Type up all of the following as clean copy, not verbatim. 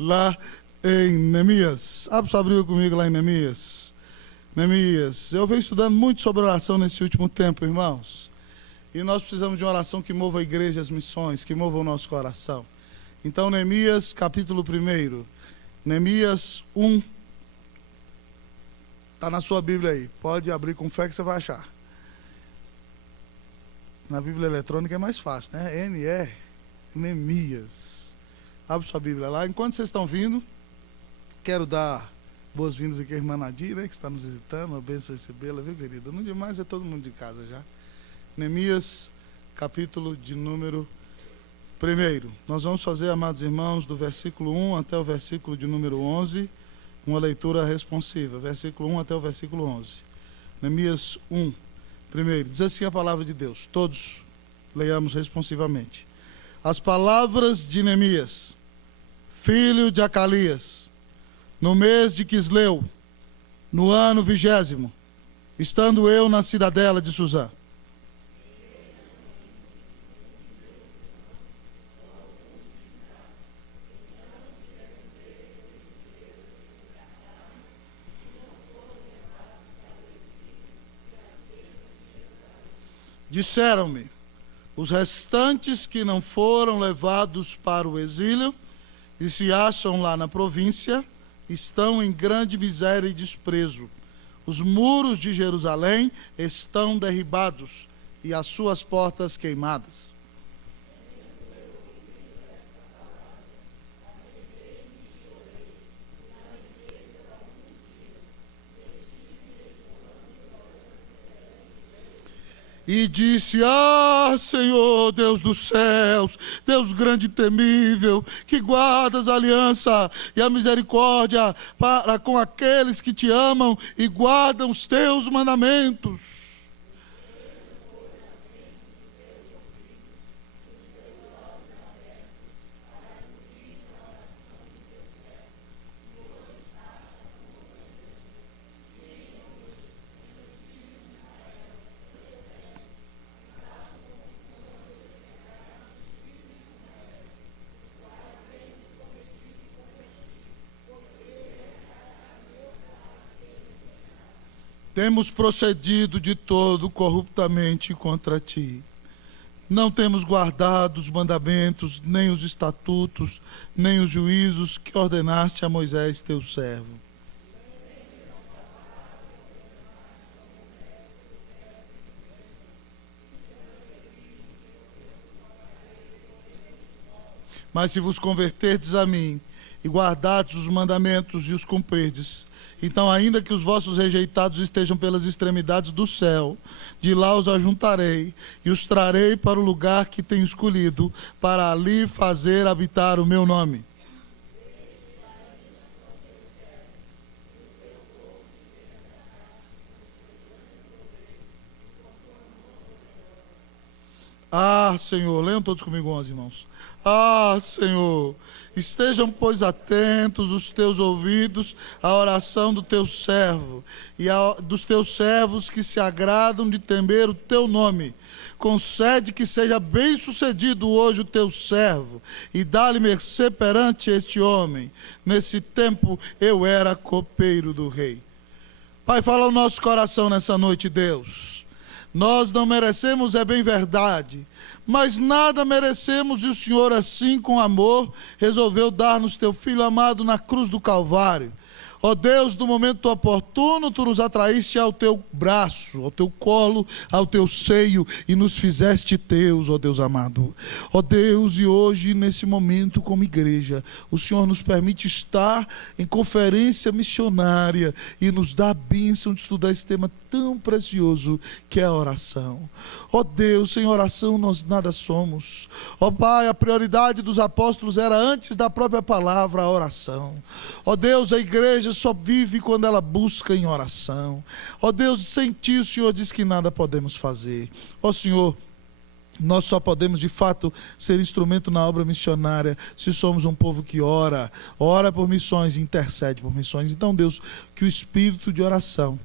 lá em Neemias. Abre sua Bíblia comigo lá em Neemias. Neemias. Eu venho estudando muito sobre oração nesse último tempo, irmãos. E nós precisamos de uma oração que mova a igreja, as missões, que mova o nosso coração. Então, Neemias, capítulo 1. Neemias 1. Está na sua Bíblia aí. Pode abrir com fé que você vai achar. Na Bíblia eletrônica é mais fácil, né? N-E, Neemias. Abre sua Bíblia lá. Enquanto vocês estão vindo, quero dar boas-vindas aqui à irmã Nadir, né, que está nos visitando. Uma bênção recebê-la, viu, querida? No demais é todo mundo de casa já. Neemias, capítulo de número 1. Nós vamos fazer, amados irmãos, do versículo 1 até o versículo de número 11, uma leitura responsiva. Versículo 1 até o versículo 11. Neemias 1. Diz assim a palavra de Deus. Todos leiamos responsivamente. As palavras de Neemias, filho de Acalias, no mês de Quisleu, no ano 20º, estando eu na cidadela de Suzã. Disseram-me, os restantes que não foram levados para o exílio e se acham lá na província, estão em grande miséria e desprezo. Os muros de Jerusalém estão derribados e as suas portas queimadas. E disse, Senhor, Deus dos céus, Deus grande e temível, que guardas a aliança e a misericórdia para com aqueles que te amam e guardam os teus mandamentos. Temos procedido de todo corruptamente contra ti. Não temos guardado os mandamentos, nem os estatutos, nem os juízos que ordenaste a Moisés, teu servo. Mas se vos converterdes a mim, e guardardes os mandamentos e os cumprirdes, então, ainda que os vossos rejeitados estejam pelas extremidades do céu, de lá os ajuntarei e os trarei para o lugar que tenho escolhido, para ali fazer habitar o meu nome. Senhor, leiam todos comigo 11, irmãos. Senhor, estejam, pois, atentos os teus ouvidos à oração do teu servo e dos teus servos que se agradam de temer o teu nome. Concede que seja bem sucedido hoje o teu servo e dá-lhe mercê perante este homem. Nesse tempo eu era copeiro do rei. Pai, fala ao nosso coração nessa noite, Deus. Nós não merecemos, é bem verdade, mas nada merecemos, e o Senhor, assim com amor, resolveu dar-nos teu Filho amado na cruz do Calvário. Ó Deus, no momento oportuno, tu nos atraíste ao teu braço, ao teu colo, ao teu seio, e nos fizeste teus, ó Deus amado. Ó Deus, e hoje, nesse momento, como igreja, o Senhor nos permite estar em conferência missionária e nos dá a bênção de estudar esse tema tão precioso que é a oração. Ó Deus, sem oração nós nada somos. Ó Pai, a prioridade dos apóstolos era, antes da própria palavra, a oração. Ó Deus, a igreja só vive quando ela busca em oração. Ó Deus, sem ti o Senhor diz que nada podemos fazer. Ó Senhor, nós só podemos de fato ser instrumento na obra missionária se somos um povo que ora por missões e intercede por missões. Então, Deus, que o espírito de oração,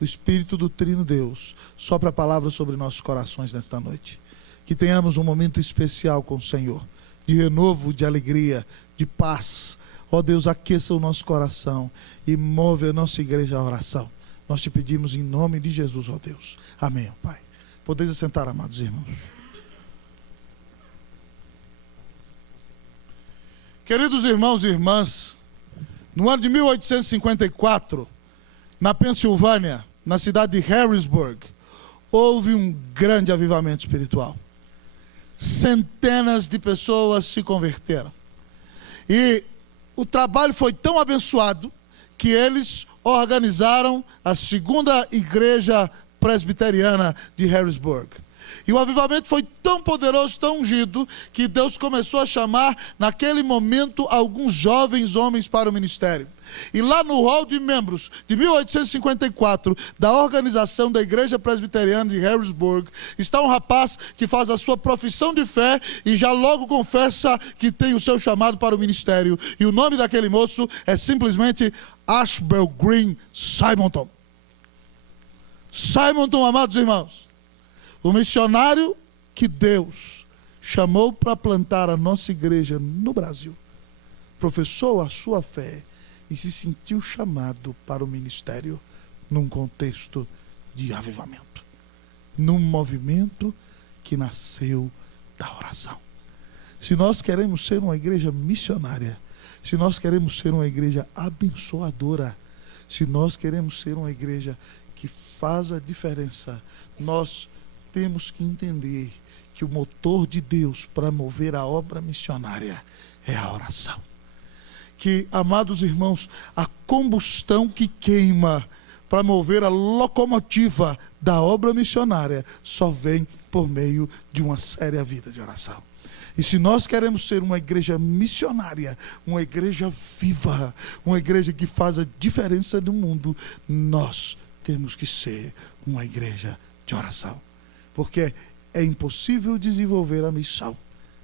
o espírito do Trino Deus, sopra a palavra sobre nossos corações nesta noite. Que tenhamos um momento especial com o Senhor, de renovo, de alegria, de paz. Ó Deus, aqueça o nosso coração e move a nossa igreja à oração. Nós te pedimos em nome de Jesus, ó Deus. Amém, ó Pai. Podeis assentar, amados irmãos. Queridos irmãos e irmãs, no ano de 1854, na Pensilvânia, na cidade de Harrisburg, houve um grande avivamento espiritual. Centenas de pessoas se converteram. E o trabalho foi tão abençoado que eles organizaram a segunda igreja presbiteriana de Harrisburg. E o avivamento foi tão poderoso, tão ungido, que Deus começou a chamar, naquele momento, alguns jovens homens para o ministério. E lá no hall de membros de 1854, da organização da Igreja Presbiteriana de Harrisburg, está um rapaz que faz a sua profissão de fé e já logo confessa que tem o seu chamado para o ministério. E o nome daquele moço é simplesmente Ashbel Green Simonton. Simonton, amados irmãos, o missionário que Deus chamou para plantar a nossa igreja no Brasil, professou a sua fé e se sentiu chamado para o ministério num contexto de avivamento, num movimento que nasceu da oração. Se nós queremos ser uma igreja missionária, se nós queremos ser uma igreja abençoadora, se nós queremos ser uma igreja que faz a diferença, nós temos que entender que o motor de Deus para mover a obra missionária é a oração. Que, amados irmãos, a combustão que queima para mover a locomotiva da obra missionária só vem por meio de uma séria vida de oração. E se nós queremos ser uma igreja missionária, uma igreja viva, uma igreja que faz a diferença no mundo, nós temos que ser uma igreja de oração. Porque é impossível desenvolver a missão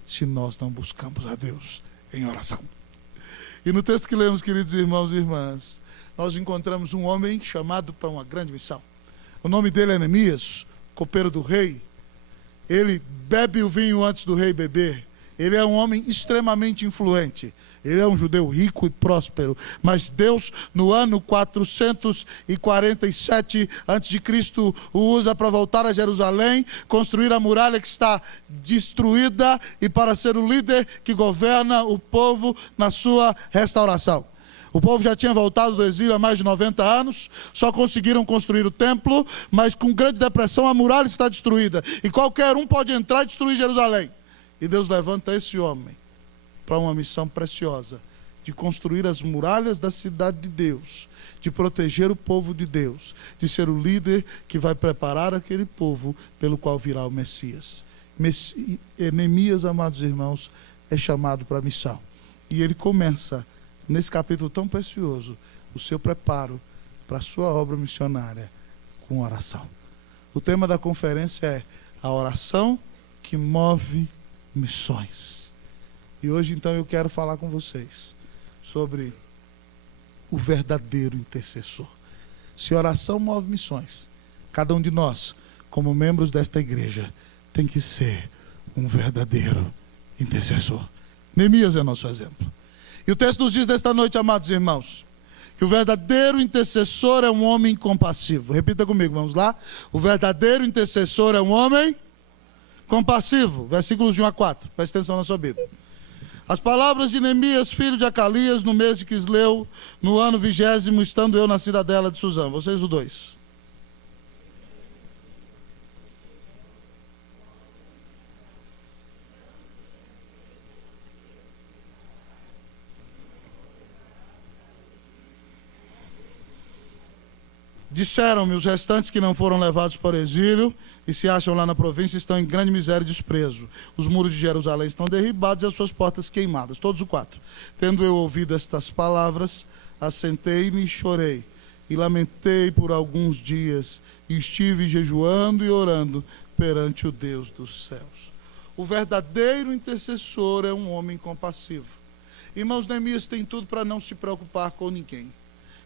se nós não buscamos a Deus em oração. E no texto que lemos, queridos irmãos e irmãs, nós encontramos um homem chamado para uma grande missão. O nome dele é Neemias, copeiro do rei. Ele bebe o vinho antes do rei beber. Ele é um homem extremamente influente. Ele é um judeu rico e próspero. Mas Deus, no ano 447 a.C., o usa para voltar a Jerusalém, construir a muralha que está destruída e para ser o líder que governa o povo na sua restauração. O povo já tinha voltado do exílio há mais de 90 anos, só conseguiram construir o templo, mas com grande depressão a muralha está destruída. E qualquer um pode entrar e destruir Jerusalém. E Deus levanta esse homem para uma missão preciosa, de construir as muralhas da cidade de Deus, de proteger o povo de Deus, de ser o líder que vai preparar aquele povo pelo qual virá o Messias. Neemias, amados irmãos, é chamado para a missão. E ele começa, nesse capítulo tão precioso, o seu preparo para a sua obra missionária com oração. O tema da conferência é a oração que move missões. E hoje, então, eu quero falar com vocês sobre o verdadeiro intercessor. Se oração move missões, cada um de nós, como membros desta igreja, tem que ser um verdadeiro intercessor. Neemias é nosso exemplo. E o texto nos diz desta noite, amados irmãos, que o verdadeiro intercessor é um homem compassivo. Repita comigo, vamos lá. O verdadeiro intercessor é um homem compassivo. Versículos de 1 a 4. Presta atenção na sua Bíblia. As palavras de Neemias, filho de Acalias, no mês de Quisleu, no ano 20º, estando eu na cidadela de Suzã. Vocês o 2. Disseram-me os restantes que não foram levados para o exílio e se acham lá na província estão em grande miséria e desprezo. Os muros de Jerusalém estão derribados e as suas portas queimadas. Todos os 4. Tendo eu ouvido estas palavras, assentei-me e chorei. E lamentei por alguns dias. E estive jejuando e orando perante o Deus dos céus. O verdadeiro intercessor é um homem compassivo. Irmãos, Neemias tem tudo para não se preocupar com ninguém.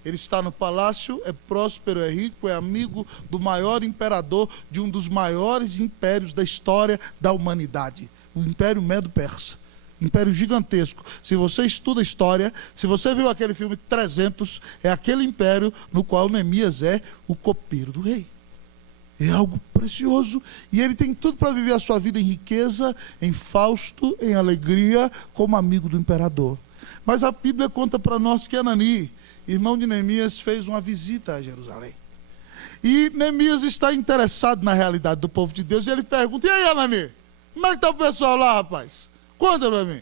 Ele está no palácio, é próspero, é rico, é amigo do maior imperador de um dos maiores impérios da história da humanidade, o Império Medo-Persa. império gigantesco. Se você estuda história, se você viu aquele filme 300, é aquele império no qual Neemias é o copeiro do rei. É algo precioso, e ele tem tudo para viver a sua vida em riqueza, em fausto, em alegria, como amigo do imperador. Mas a Bíblia conta para nós que Anani, irmão de Neemias, fez uma visita a Jerusalém. E Neemias está interessado na realidade do povo de Deus, e ele pergunta: e aí, Anani, como é que está o pessoal lá, rapaz? Conta para mim.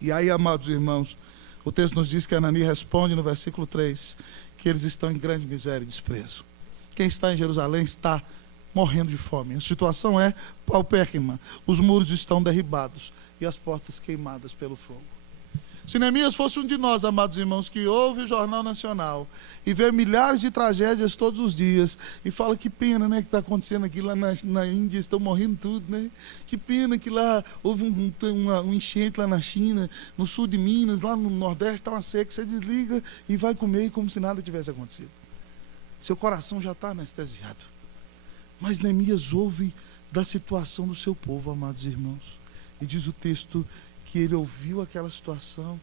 E aí, amados irmãos, o texto nos diz que Anani responde no versículo 3, que eles estão em grande miséria e desprezo. Quem está em Jerusalém está morrendo de fome. A situação é paupérrima. Os muros estão derribados e as portas queimadas pelo fogo. Se Neemias fosse um de nós, amados irmãos, que ouve o Jornal Nacional e vê milhares de tragédias todos os dias e fala: que pena, né, que está acontecendo aqui lá na Índia, estão morrendo tudo, né? Que pena que lá houve um enchente lá na China, no sul de Minas, lá no Nordeste está uma seca. Você desliga e vai comer como se nada tivesse acontecido. Seu coração já está anestesiado. Mas Neemias ouve da situação do seu povo, amados irmãos. E diz o texto que ele ouviu aquela situação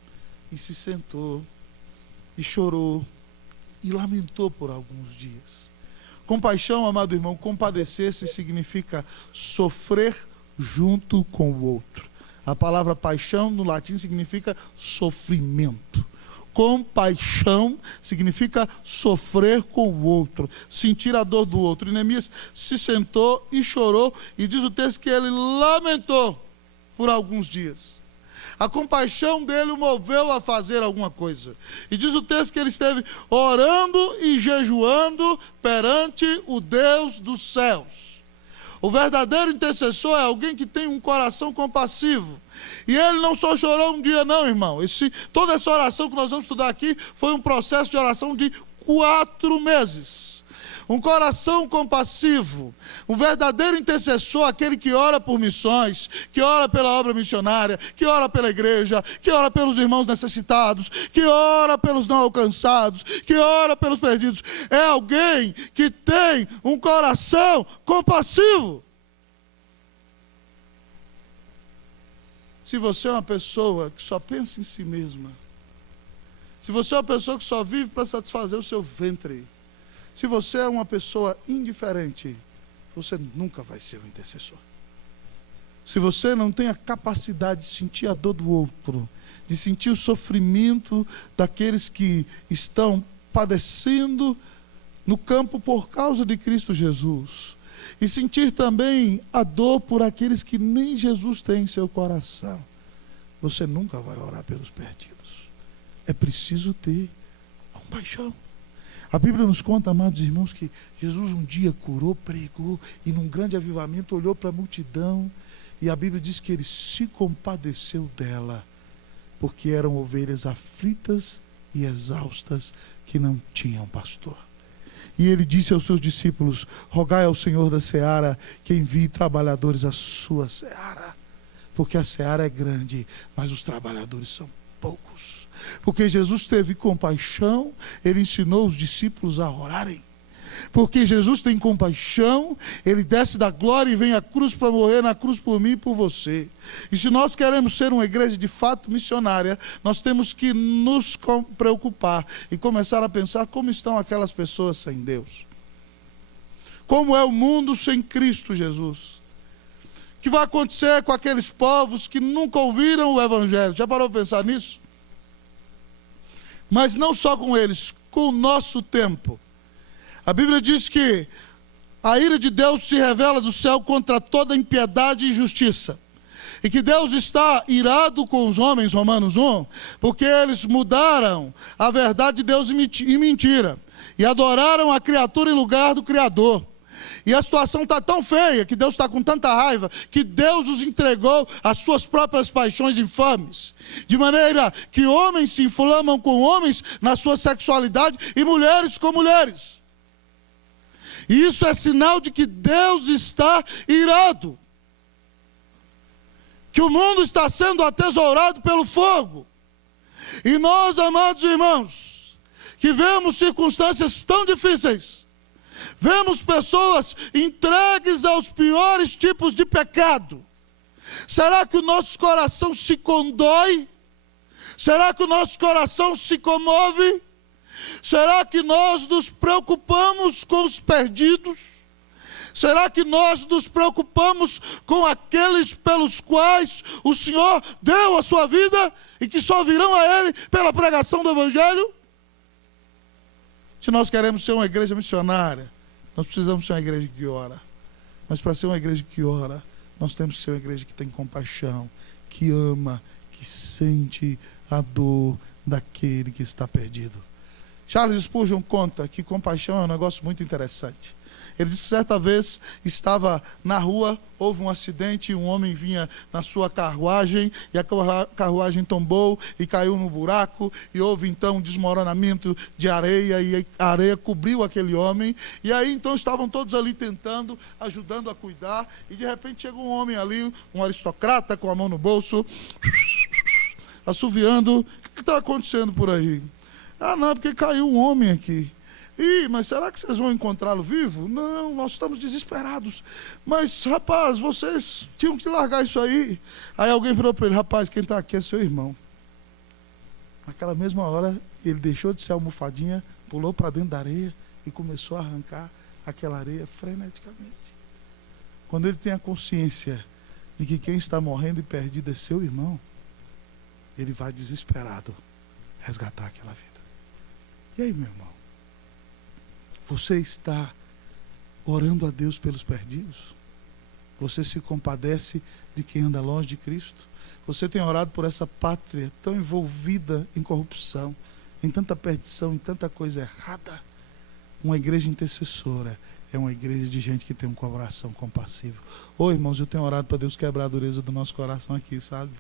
e se sentou e chorou e lamentou por alguns dias. Compaixão, amado irmão, compadecer-se significa sofrer junto com o outro. A palavra paixão no latim significa sofrimento. Compaixão significa sofrer com o outro, sentir a dor do outro. E Neemias se sentou e chorou, e diz o texto que ele lamentou por alguns dias. A compaixão dele o moveu a fazer alguma coisa. E diz o texto que ele esteve orando e jejuando perante o Deus dos céus. O verdadeiro intercessor é alguém que tem um coração compassivo. E ele não só chorou um dia não, irmão. Toda essa oração que nós vamos estudar aqui foi um processo de oração de 4 meses. Um coração compassivo, um verdadeiro intercessor, aquele que ora por missões, que ora pela obra missionária, que ora pela igreja, que ora pelos irmãos necessitados, que ora pelos não alcançados, que ora pelos perdidos. É alguém que tem um coração compassivo. Se você é uma pessoa que só pensa em si mesma, se você é uma pessoa que só vive para satisfazer o seu ventre, se você é uma pessoa indiferente, você nunca vai ser um intercessor. Se você não tem a capacidade de sentir a dor do outro, de sentir o sofrimento daqueles que estão padecendo no campo por causa de Cristo Jesus, e sentir também a dor por aqueles que nem Jesus tem em seu coração, você nunca vai orar pelos perdidos. É preciso ter compaixão. A Bíblia nos conta, amados irmãos, que Jesus um dia curou, pregou, e num grande avivamento olhou para a multidão, e a Bíblia diz que ele se compadeceu dela, porque eram ovelhas aflitas e exaustas que não tinham pastor. E ele disse aos seus discípulos: rogai ao Senhor da seara que envie trabalhadores à sua seara, porque a seara é grande, mas os trabalhadores são poucos. Porque Jesus teve compaixão, ele ensinou os discípulos a orarem. Porque Jesus tem compaixão, ele desce da glória e vem à cruz para morrer na cruz por mim e por você. E se nós queremos ser uma igreja de fato missionária, nós temos que nos preocupar e começar a pensar como estão aquelas pessoas sem Deus. Como é o mundo sem Cristo Jesus? O que vai acontecer com aqueles povos que nunca ouviram o Evangelho? Já parou para pensar nisso? Mas não só com eles, com o nosso tempo. A Bíblia diz que a ira de Deus se revela do céu contra toda impiedade e injustiça. E que Deus está irado com os homens, Romanos 1, porque eles mudaram a verdade de Deus em mentira. E adoraram a criatura em lugar do Criador. E a situação está tão feia, que Deus está com tanta raiva, que Deus os entregou às suas próprias paixões infames. De maneira que homens se inflamam com homens na sua sexualidade e mulheres com mulheres. E isso é sinal de que Deus está irado. Que o mundo está sendo atesourado pelo fogo. E nós, amados irmãos, que vemos circunstâncias tão difíceis, vemos pessoas entregues aos piores tipos de pecado, Será que o nosso coração se condói? Será que o nosso coração se comove? Será que nós nos preocupamos com os perdidos? Será que nós nos preocupamos com aqueles pelos quais o Senhor deu a sua vida e que só virão a Ele pela pregação do Evangelho? Se nós queremos ser uma igreja missionária, nós precisamos ser uma igreja que ora. Mas para ser uma igreja que ora, nós temos que ser uma igreja que tem compaixão, que ama, que sente a dor daquele que está perdido. Charles Spurgeon conta que compaixão é um negócio muito interessante. Ele disse que certa vez estava na rua, houve um acidente, um homem vinha na sua carruagem, e a carruagem tombou e caiu no buraco, e houve então um desmoronamento de areia, e a areia cobriu aquele homem, e aí então estavam todos ali tentando, ajudando a cuidar, e de repente chegou um homem ali, um aristocrata com a mão no bolso, assoviando. O que está acontecendo por aí? Ah, não, porque caiu um homem aqui. Mas será que vocês vão encontrá-lo vivo? Não, nós estamos desesperados. Mas, rapaz, vocês tinham que largar isso aí. Aí alguém virou para ele: rapaz, quem está aqui é seu irmão. Naquela mesma hora, ele deixou de ser almofadinha, pulou para dentro da areia e começou a arrancar aquela areia freneticamente. Quando ele tem a consciência de que quem está morrendo e perdido é seu irmão, ele vai desesperado resgatar aquela vida. E aí, meu irmão? Você está orando a Deus pelos perdidos? Você se compadece de quem anda longe de Cristo? Você tem orado por essa pátria tão envolvida em corrupção, em tanta perdição, em tanta coisa errada? Uma igreja intercessora é uma igreja de gente que tem um coração compassivo. Ô irmãos, eu tenho orado para Deus quebrar a dureza do nosso coração aqui, sabe?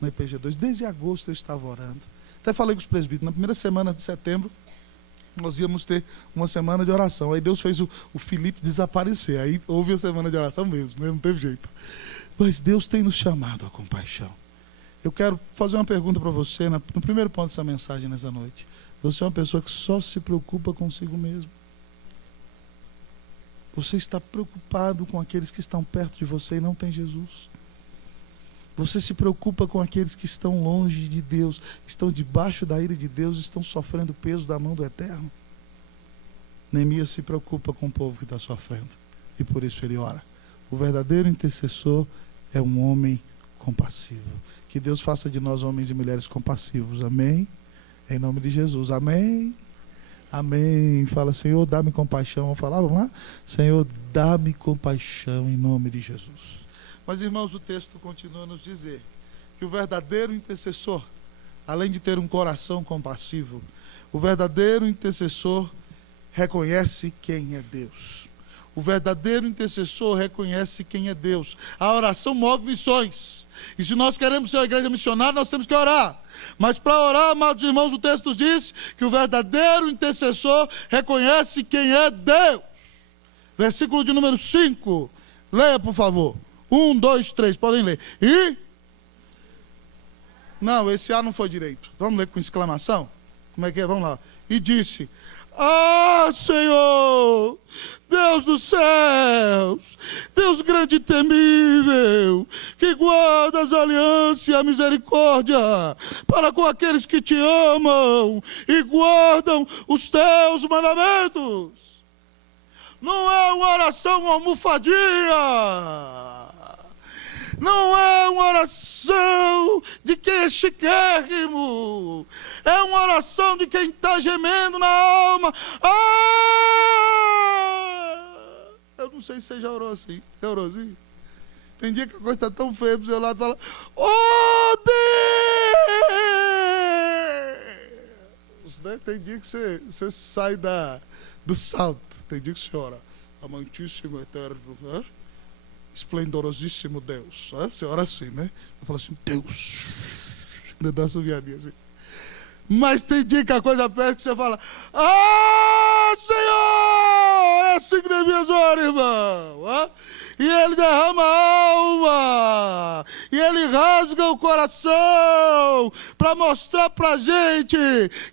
No EPG2, desde agosto eu estava orando. Até falei com os presbíteros, na primeira semana de setembro, nós íamos ter uma semana de oração. Aí Deus fez o Felipe desaparecer. Aí houve a semana de oração mesmo, né? Não teve jeito. Mas Deus tem nos chamado à compaixão. Eu quero fazer uma pergunta para você, no primeiro ponto dessa mensagem nessa noite. Você é uma pessoa que só se preocupa consigo mesmo? Você está preocupado com aqueles que estão perto de você e não tem Jesus? Você se preocupa com aqueles que estão longe de Deus, estão debaixo da ira de Deus, estão sofrendo o peso da mão do Eterno? Neemias se preocupa com o povo que está sofrendo, e por isso ele ora. O verdadeiro intercessor é um homem compassivo. Que Deus faça de nós homens e mulheres compassivos. Amém? Em nome de Jesus. Amém? Amém. Fala: Senhor, dá-me compaixão. Vamos falar? Vamos lá? Senhor, dá-me compaixão em nome de Jesus. Mas, irmãos, o texto continua a nos dizer que o verdadeiro intercessor, além de ter um coração compassivo, o verdadeiro intercessor reconhece quem é Deus. O verdadeiro intercessor reconhece quem é Deus. A oração move missões. E se nós queremos ser uma igreja missionária, nós temos que orar. Mas para orar, amados irmãos, o texto diz que o verdadeiro intercessor reconhece quem é Deus. Versículo de número 5. Leia, por favor. 1, 2, 3, podem ler. Não, esse A não foi direito. Vamos ler com exclamação? Como é que é? Vamos lá. E disse: ah, Senhor, Deus dos céus, Deus grande e temível, que guarda as alianças e a misericórdia para com aqueles que te amam e guardam os teus mandamentos. Não é uma oração almofadinha. Não é uma oração de quem é chiquérrimo. É uma oração de quem está gemendo na alma. Ah! Eu não sei se você já orou assim. Já orou assim? Tem dia que a coisa está tão feia para o seu lado e fala: oh Deus! Né? Tem dia que você sai do salto. Tem dia que você ora: amantíssimo, eterno, né? Esplendorosíssimo Deus. Você ora assim, né? Eu falo assim: Deus. Ainda dá uma suviadinha assim. Mas tem dia que a coisa aperta que você fala: ah, Senhor! É assim que Neemias ora, irmão. E ele derrama a alma. E ele rasga o coração para mostrar pra gente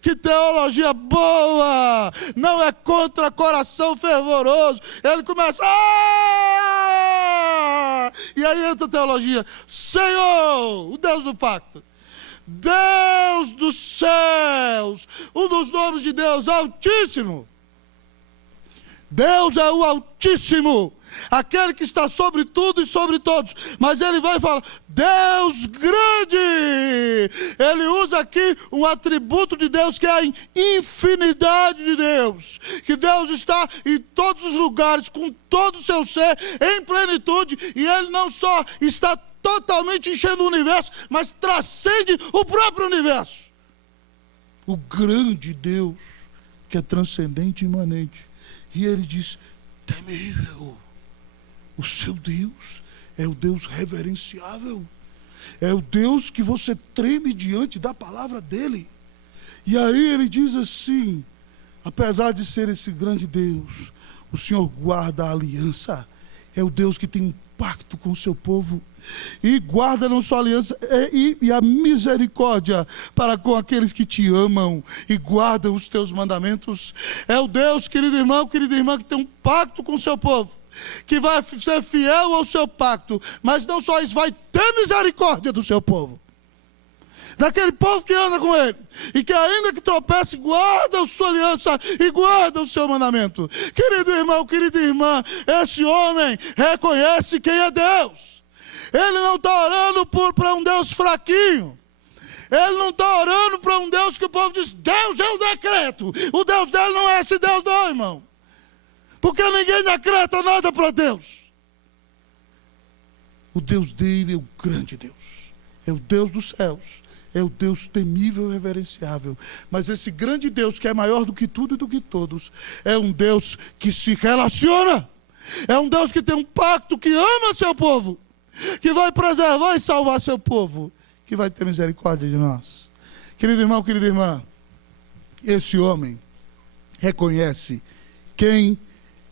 que teologia boa não é contra coração fervoroso. Ele começa: ah! E aí entra a teologia. Senhor, o Deus do pacto. Deus dos céus. Um dos nomes de Deus, Altíssimo. Deus é o Altíssimo, aquele que está sobre tudo e sobre todos. Mas ele vai falar, Deus grande. Ele usa aqui um atributo de Deus que é a infinidade de Deus. Que Deus está em todos os lugares, com todo o seu ser, em plenitude. E ele não só está totalmente enchendo o universo, mas transcende o próprio universo. O grande Deus, que é transcendente e imanente. E ele diz, temível. O seu Deus é o Deus reverenciável. É o Deus que você treme diante da palavra dele. E aí ele diz assim, apesar de ser esse grande Deus, o Senhor guarda a aliança. É o Deus que tem um pacto com o seu povo. E guarda não só a aliança e a misericórdia para com aqueles que te amam e guardam os teus mandamentos. É o Deus, querido irmão, querida irmã, que tem um pacto com o seu povo, que vai ser fiel ao seu pacto, mas não só isso, vai ter misericórdia do seu povo, daquele povo que anda com ele, e que ainda que tropece, guarda a sua aliança e guarda o seu mandamento. Querido irmão, querida irmã, esse homem reconhece quem é Deus. Ele não está orando para um Deus fraquinho. Ele não está orando para um Deus que o povo diz, Deus é o decreto. O Deus dele não é esse Deus não, irmão. Porque ninguém decreta nada para Deus. O Deus dele é o grande Deus. É o Deus dos céus. É o Deus temível e reverenciável. Mas esse grande Deus, que é maior do que tudo e do que todos, é um Deus que se relaciona. É um Deus que tem um pacto, que ama seu povo, que vai preservar e salvar seu povo, que vai ter misericórdia de nós. Querido irmão, querida irmã, esse homem reconhece quem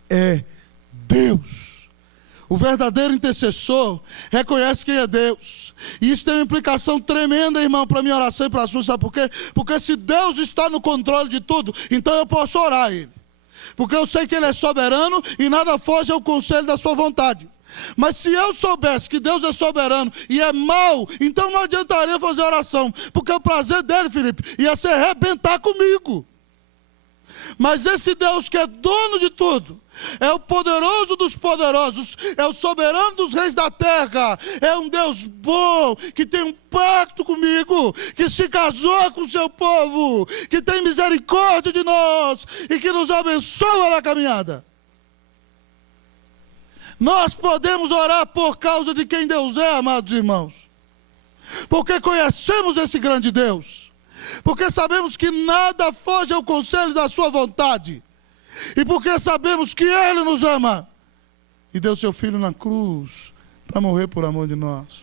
é Deus. O verdadeiro intercessor reconhece quem é Deus. E isso tem uma implicação tremenda, irmão, para a minha oração e para a sua. Sabe por quê? Porque se Deus está no controle de tudo, então eu posso orar a Ele. Porque eu sei que Ele é soberano e nada foge ao conselho da sua vontade. Mas se eu soubesse que Deus é soberano e é mau, então não adiantaria fazer oração, porque o prazer dele, Felipe, ia ser arrebentar comigo. Mas esse Deus que é dono de tudo, é o poderoso dos poderosos, é o soberano dos reis da terra, é um Deus bom, que tem um pacto comigo, que se casou com o seu povo, que tem misericórdia de nós e que nos abençoa na caminhada. Nós podemos orar por causa de quem Deus é, amados irmãos, porque conhecemos esse grande Deus, porque sabemos que nada foge ao conselho da sua vontade, e porque sabemos que Ele nos ama e deu seu Filho na cruz para morrer por amor de nós.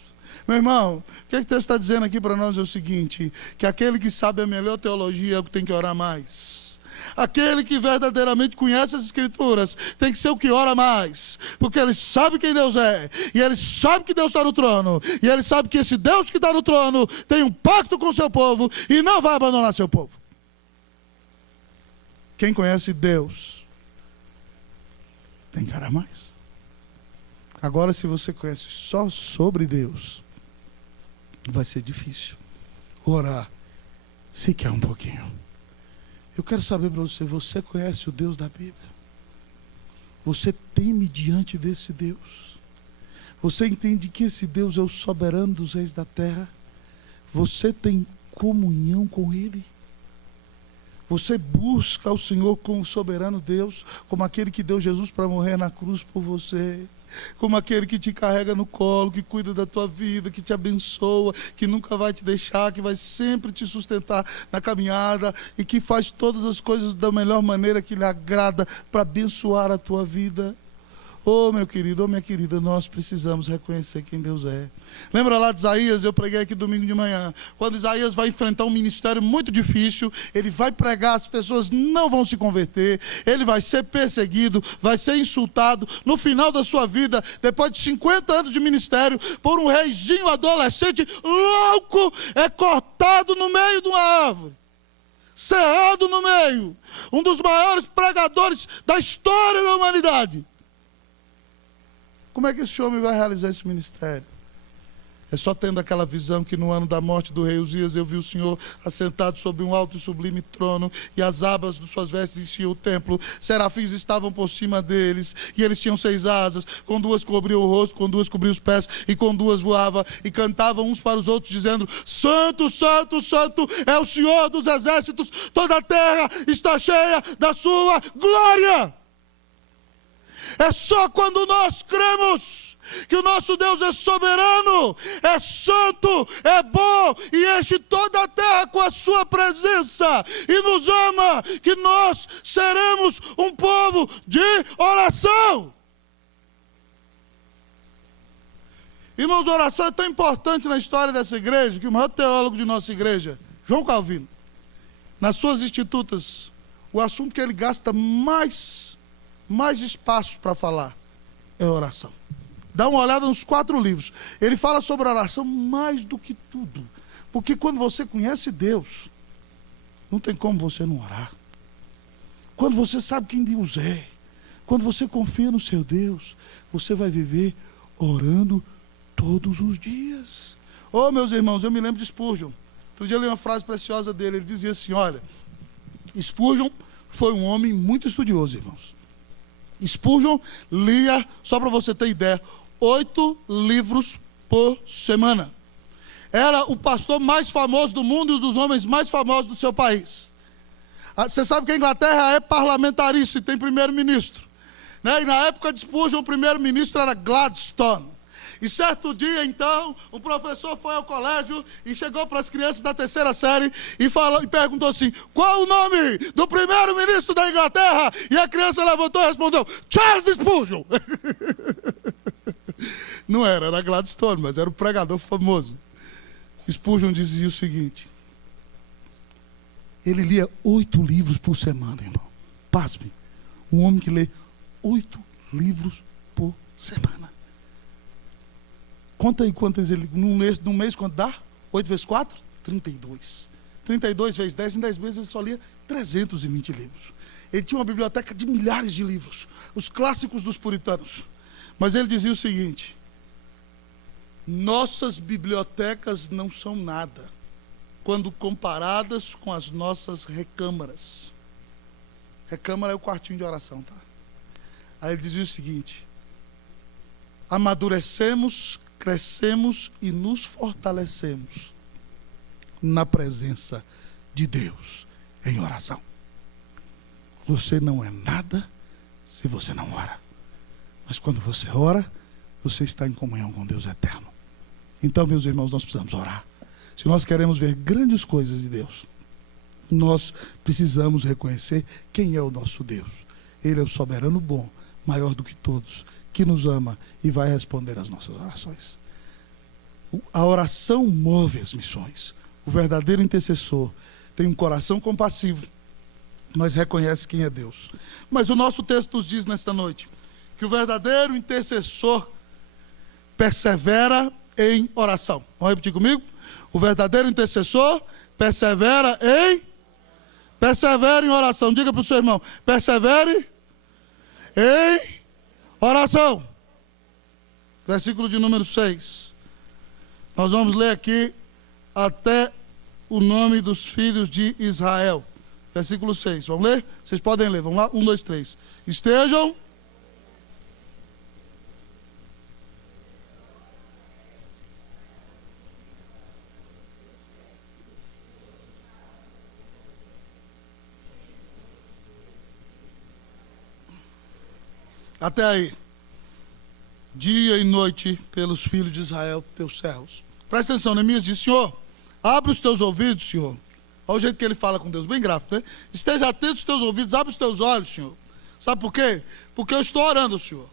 Meu irmão, o que o texto está dizendo aqui para nós é o seguinte, que aquele que sabe a melhor teologia é o que tem que orar mais. Aquele que verdadeiramente conhece as Escrituras tem que ser o que ora mais, porque ele sabe quem Deus é, e ele sabe que Deus está no trono, e ele sabe que esse Deus que está no trono tem um pacto com o seu povo e não vai abandonar seu povo. Quem conhece Deus tem que orar mais. Agora, se você conhece só sobre Deus, vai ser difícil orar sequer um pouquinho. Eu quero saber para você, você conhece o Deus da Bíblia? Você teme diante desse Deus? Você entende que esse Deus é o soberano dos reis da terra? Você tem comunhão com Ele? Você busca o Senhor como soberano Deus, como aquele que deu Jesus para morrer na cruz por você, como aquele que te carrega no colo, que cuida da tua vida, que te abençoa, que nunca vai te deixar, que vai sempre te sustentar na caminhada e que faz todas as coisas da melhor maneira que lhe agrada para abençoar a tua vida. Oh, meu querido, oh, minha querida, nós precisamos reconhecer quem Deus é. Lembra lá de Isaías? Eu preguei aqui domingo de manhã. Quando Isaías vai enfrentar um ministério muito difícil, ele vai pregar, as pessoas não vão se converter, ele vai ser perseguido, vai ser insultado. No final da sua vida, depois de 50 anos de ministério, por um reizinho adolescente louco, é cortado no meio de uma árvore, cerrado no meio. Um dos maiores pregadores da história da humanidade Como é que esse homem vai realizar esse ministério? É só tendo aquela visão que no ano da morte do rei Uzias eu vi o Senhor assentado sobre um alto e sublime trono, e as abas de suas vestes enchiam o templo. Serafins estavam por cima deles, e eles tinham 6 asas, com 2 cobriam o rosto, com 2 cobriam os pés, e com 2 voava, e cantavam uns para os outros, dizendo: Santo, Santo, Santo é o Senhor dos exércitos, toda a terra está cheia da sua glória. É só quando nós cremos que o nosso Deus é soberano, é santo, é bom e enche toda a terra com a sua presença e nos ama, que nós seremos um povo de oração. Irmãos, a oração é tão importante na história dessa igreja que o maior teólogo de nossa igreja, João Calvino, nas suas Institutas, o assunto que ele gasta mais espaço para falar é oração. Dá uma olhada nos 4 livros. Ele fala sobre oração mais do que tudo. Porque quando você conhece Deus, não tem como você não orar. Quando você sabe quem Deus é, quando você confia no seu Deus, você vai viver orando todos os dias. Oh, meus irmãos, eu me lembro de Spurgeon. Outro dia eu li uma frase preciosa dele. Ele dizia assim, olha, Spurgeon foi um homem muito estudioso, irmãos. Spurgeon lia, só para você ter ideia, 8 livros por semana. Era o pastor mais famoso do mundo e um dos homens mais famosos do seu país. Você sabe que a Inglaterra é parlamentarista e tem primeiro-ministro, né? E na época de Spurgeon, o primeiro-ministro era Gladstone. E certo dia, então, um professor foi ao colégio e chegou para as crianças da 3ª série e perguntou assim: qual o nome do primeiro-ministro da Inglaterra? E a criança levantou e respondeu: Charles Spurgeon. Não era Gladstone, mas era um pregador famoso. Spurgeon dizia o seguinte: ele lia 8 livros por semana, irmão. Pasme, um homem que lê 8 livros por semana. Conta aí quantas ele, num mês quanto dá? 8 vezes 4? 32. 32 vezes 10, em 10 meses ele só lia 320 livros. Ele tinha uma biblioteca de milhares de livros, os clássicos dos puritanos. Mas ele dizia o seguinte: nossas bibliotecas não são nada quando comparadas com as nossas recâmaras. Recâmara é o quartinho de oração, tá? Aí ele dizia o seguinte: amadurecemos, crescemos e nos fortalecemos na presença de Deus em oração. Você não é nada se você não ora. Mas quando você ora, você está em comunhão com Deus eterno. Então, meus irmãos, nós precisamos orar. Se nós queremos ver grandes coisas de Deus, nós precisamos reconhecer quem é o nosso Deus. Ele é o soberano bom, maior do que todos, que nos ama e vai responder às nossas orações. A oração move as missões. O verdadeiro intercessor tem um coração compassivo, mas reconhece quem é Deus. Mas o nosso texto nos diz nesta noite que o verdadeiro intercessor persevera em oração. Vamos repetir comigo? O verdadeiro intercessor persevera em oração. Diga para o seu irmão: persevere em oração. Versículo de número 6. Nós vamos ler aqui até o nome dos filhos de Israel. Versículo 6. Vamos ler? Vocês podem ler. Vamos lá? 1, 2, 3. Estejam. Até aí. Dia e noite pelos filhos de Israel, teus servos. Presta atenção, Neemias diz: Senhor, abre os teus ouvidos, Senhor. Olha o jeito que ele fala com Deus, bem gráfico, né? Esteja atento aos teus ouvidos, abre os teus olhos, Senhor. Sabe por quê? Porque eu estou orando, Senhor.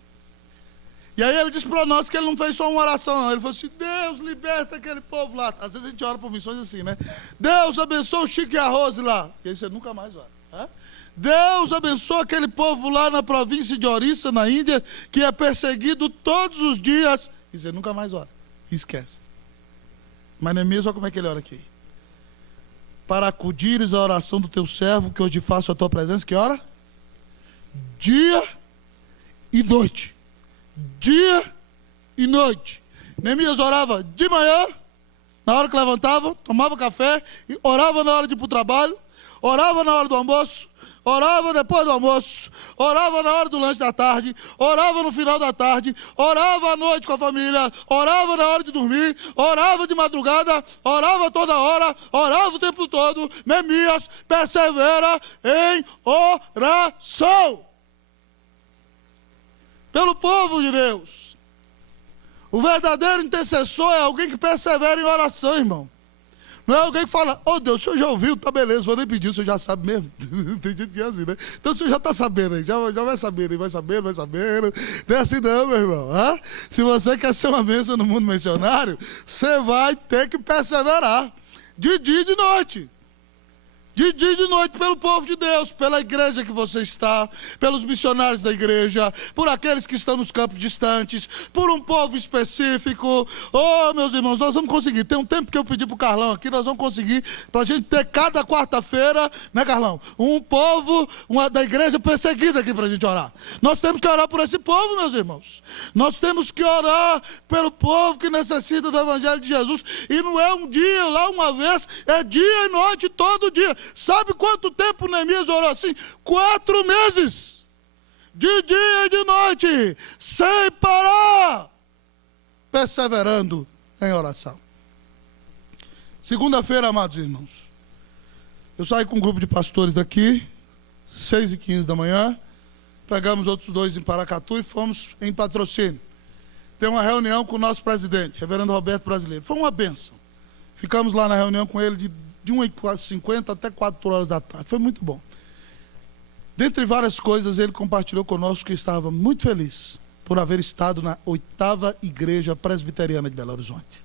E aí ele diz para nós que ele não fez só uma oração, não. Ele falou assim: Deus, liberta aquele povo lá. Às vezes a gente ora por missões assim, né? Deus, abençoa o Chico e a Rose lá. E aí você nunca mais ora, né? Deus abençoa aquele povo lá na província de Orissa, na Índia, que é perseguido todos os dias. E você nunca mais ora. E esquece. Mas Neemias, olha como é que ele ora aqui. Para acudires a oração do teu servo, que hoje faço a tua presença, que hora? Dia e noite. Dia e noite. Neemias orava de manhã, na hora que levantava, tomava café, e orava na hora de ir para o trabalho, orava na hora do almoço, orava depois do almoço, orava na hora do lanche da tarde, orava no final da tarde, orava à noite com a família, orava na hora de dormir, orava de madrugada, orava toda hora, orava o tempo todo. Neemias persevera em oração pelo povo de Deus. O verdadeiro intercessor é alguém que persevera em oração, irmão. Não é alguém que fala, oh Deus, o senhor já ouviu, tá beleza, vou nem pedir, o senhor já sabe mesmo. Tem gente que é assim, né? Então o senhor já está sabendo aí, já vai sabendo, vai sabendo. Não é assim não, meu irmão. Ah? Se você quer ser uma bênção no mundo missionário, você vai ter que perseverar, de dia e de noite. De dia e de noite pelo povo de Deus, pela igreja que você está, pelos missionários da igreja, por aqueles que estão nos campos distantes, por um povo específico. Oh, meus irmãos, nós vamos conseguir. Tem um tempo que eu pedi para o Carlão aqui, nós vamos conseguir, para a gente ter cada quarta-feira, né, Carlão? Um povo da igreja perseguida aqui para a gente orar. Nós temos que orar por esse povo, meus irmãos. Nós temos que orar pelo povo que necessita do Evangelho de Jesus. E não é um dia, lá uma vez, é dia e noite, todo dia. Sabe quanto tempo Neemias orou assim? 4 meses. De dia e de noite. Sem parar. Perseverando em oração. Segunda-feira, amados irmãos. Eu saí com um grupo de pastores daqui. 6h15 da manhã. Pegamos outros 2 em Paracatu e fomos em Patrocínio. Tem uma reunião com o nosso presidente, reverendo Roberto Brasileiro. Foi uma bênção. Ficamos lá na reunião com ele de 1h50 até 4 horas da tarde. Foi muito bom. Dentre várias coisas, ele compartilhou conosco que estava muito feliz por haver estado na 8ª Igreja Presbiteriana de Belo Horizonte.